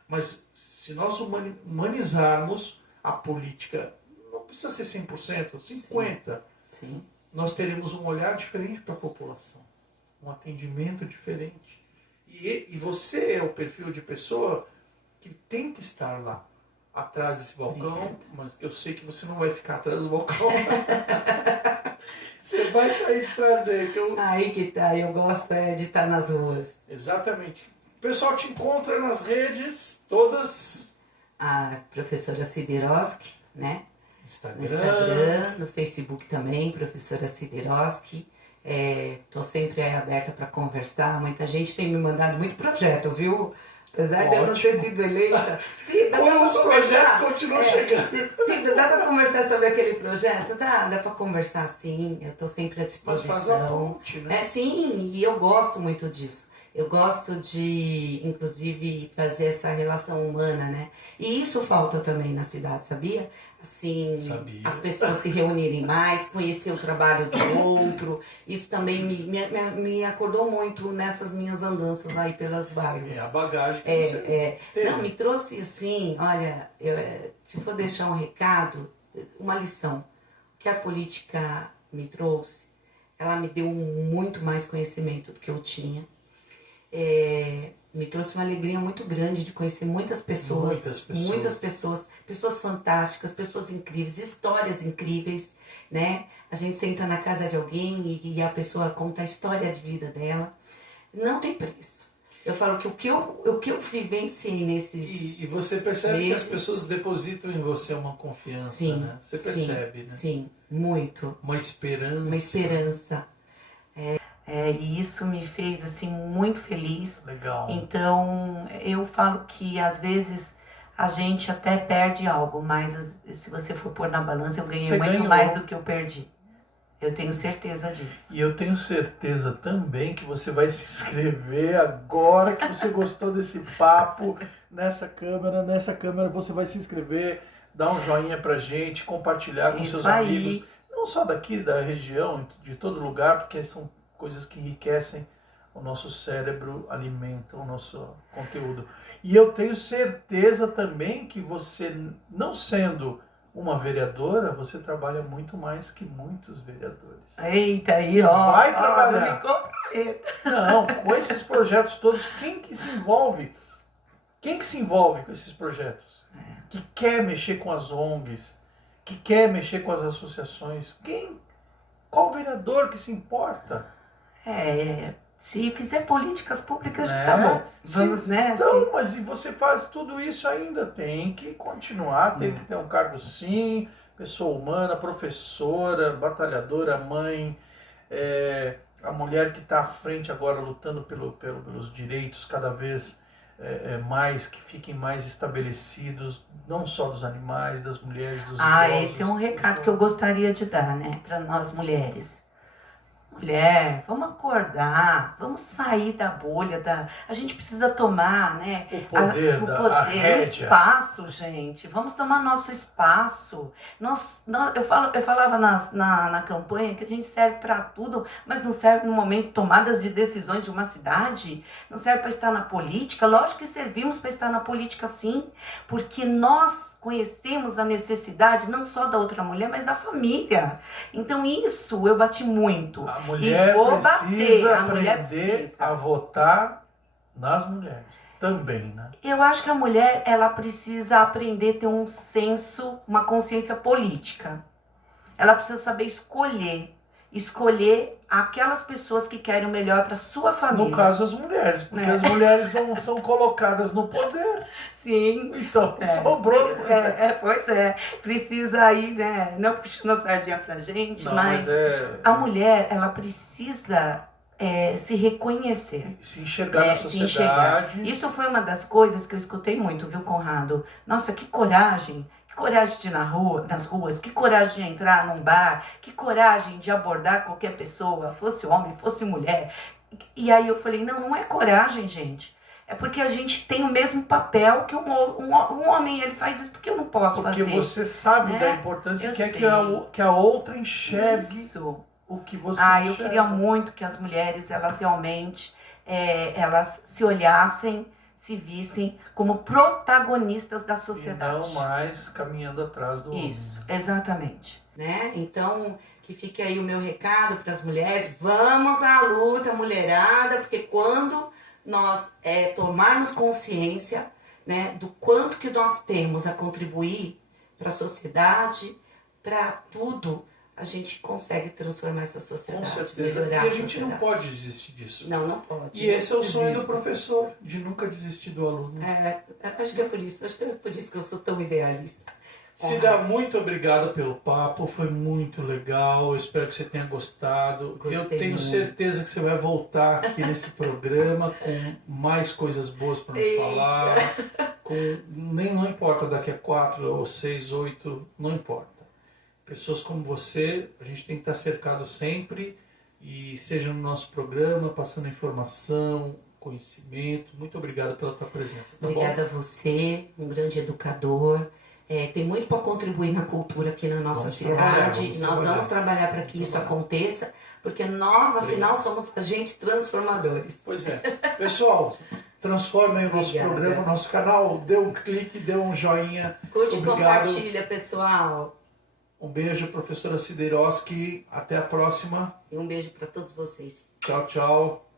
Mas se nós humanizarmos a política, não precisa ser 100%, 50%, Sim. nós teremos um olhar diferente para a população, um atendimento diferente. E você é o perfil de pessoa que tem que estar lá, atrás desse balcão, Obrigada. mas eu sei que você não vai ficar atrás do balcão. Você vai sair de trás dele. Aí que tá, eu gosto de estar nas ruas. Exatamente. O pessoal te encontra nas redes, todas. A professora Sideroski, né? No Instagram. Instagram, no Facebook também, professora Sideroski. Tô sempre aberta para conversar. Muita gente tem me mandado muito projeto, viu? Apesar de eu não ter sido eleita. Sim, dá pra Os projetos continuam chegando. Sim, dá pra conversar sobre aquele projeto? Dá pra conversar sim, eu tô sempre à disposição. Mas faz a ponte, né? Sim, e eu gosto muito disso. Eu gosto de, inclusive, fazer essa relação humana, né? E isso falta também na cidade, sabia? Assim, Sabia. as pessoas se reunirem mais, conhecer o trabalho do outro. Isso também me acordou muito nessas minhas andanças aí pelas bairros. É a bagagem que você teve. Não, me trouxe assim, olha, se for deixar um recado, uma lição. O que a política me trouxe, ela me deu muito mais conhecimento do que eu tinha. Me trouxe uma alegria muito grande de conhecer muitas pessoas, pessoas fantásticas, pessoas incríveis, histórias incríveis, né? A gente senta na casa de alguém e a pessoa conta a história de vida dela. Não tem preço. Eu falo que o que eu vivenciei nesses E você percebe meses, que as pessoas depositam em você uma confiança, sim, né? Você percebe, né? Sim, muito. Uma esperança. Uma esperança. E isso me fez assim muito feliz. Legal. Então eu falo que às vezes a gente até perde algo, mas se você for pôr na balança, eu ganhei muito mais do que eu perdi. Eu tenho certeza disso. E eu tenho certeza também que você vai se inscrever agora que você gostou desse papo nessa câmera você vai se inscrever, dar um joinha pra gente, compartilhar com seus amigos, não só daqui da região, de todo lugar, porque são coisas que enriquecem o nosso cérebro, alimentam o nosso conteúdo. E eu tenho certeza também que você, não sendo uma vereadora, você trabalha muito mais que muitos vereadores. Eita, aí, ó. Vai trabalhar. Não me comprometa. Não, com esses projetos todos, quem que se envolve? Quem que se envolve com esses projetos? Que quer mexer com as ONGs, que quer mexer com as associações? Quem? Qual vereador que se importa? Se fizer políticas públicas, já Né? tá bom. Vamos, Sim. né? Então, mas se você faz tudo isso ainda, tem que continuar, tem que ter um cargo sim, pessoa humana, professora, batalhadora, mãe, a mulher que está à frente agora lutando pelos direitos cada vez mais, que fiquem mais estabelecidos, não só dos animais, das mulheres, dos idosos. Esse é um recado que eu gostaria de dar, né, para nós mulheres. Mulher, vamos acordar, vamos sair da bolha, a gente precisa tomar, né, o poder, a rédea. O espaço, gente, vamos tomar nosso espaço. Eu falava na campanha que a gente serve para tudo, mas não serve no momento de tomadas de decisões de uma cidade, não serve para estar na política. Lógico que servimos para estar na política sim, porque nós conhecemos a necessidade não só da outra mulher, mas da família. Então isso eu bati muito. A mulher precisa aprender a votar nas mulheres também, né? Eu acho que a mulher, ela precisa aprender a ter um senso, uma consciência política. Ela precisa saber escolher aquelas pessoas que querem o melhor para sua família. No caso, as mulheres, porque as mulheres não são colocadas no poder. Sim. Então, sobrou as mulheres. Pois é. Precisa aí, né? Não puxando a sardinha pra gente, Não, mas a mulher, ela precisa se reconhecer. Se enxergar na Se sociedade. enxergar. Isso foi uma das coisas que eu escutei muito, viu, Conrado? Nossa, que coragem de ir nas ruas, que coragem de entrar num bar, que coragem de abordar qualquer pessoa, fosse homem, fosse mulher. E aí eu falei, não é coragem, gente. É porque a gente tem o mesmo papel que um homem, ele faz isso porque eu não posso fazer. Porque você sabe, né, da importância que é que a outra enxergue o que você enxerga. Eu queria muito que as mulheres, elas realmente, elas se olhassem, se vissem como protagonistas da sociedade. E não mais caminhando atrás do homem. Isso, exatamente. Né? Então, que fique aí o meu recado para as mulheres. Vamos à luta, mulherada, porque quando nós tomarmos consciência, né, do quanto que nós temos a contribuir para a sociedade, para tudo, a gente consegue transformar essa sociedade. Com certeza. E a gente não pode desistir disso. Não pode. E esse é o sonho do professor, de nunca desistir do aluno. Acho que é por isso. Acho que é por isso que eu sou tão idealista. Cida, muito obrigado pelo papo, foi muito legal, eu espero que você tenha gostado. Eu tenho certeza que você vai voltar aqui nesse programa com mais coisas boas para nos falar. Não importa daqui a 4 ou 6, 8, não importa. Pessoas como você, a gente tem que estar cercado sempre, e seja no nosso programa, passando informação, conhecimento. Muito obrigado pela tua presença. Obrigada a você, um grande educador. Tem muito para contribuir na cultura aqui na nossa cidade. Nós vamos trabalhar para que isso aconteça, porque nós, afinal, somos agentes transformadores. Pois é. Pessoal, transformem o nosso programa, o nosso canal, dê um clique, dê um joinha. Curte e compartilha, pessoal. Um beijo, professora Sideroski. Até a próxima. E um beijo para todos vocês. Tchau, tchau.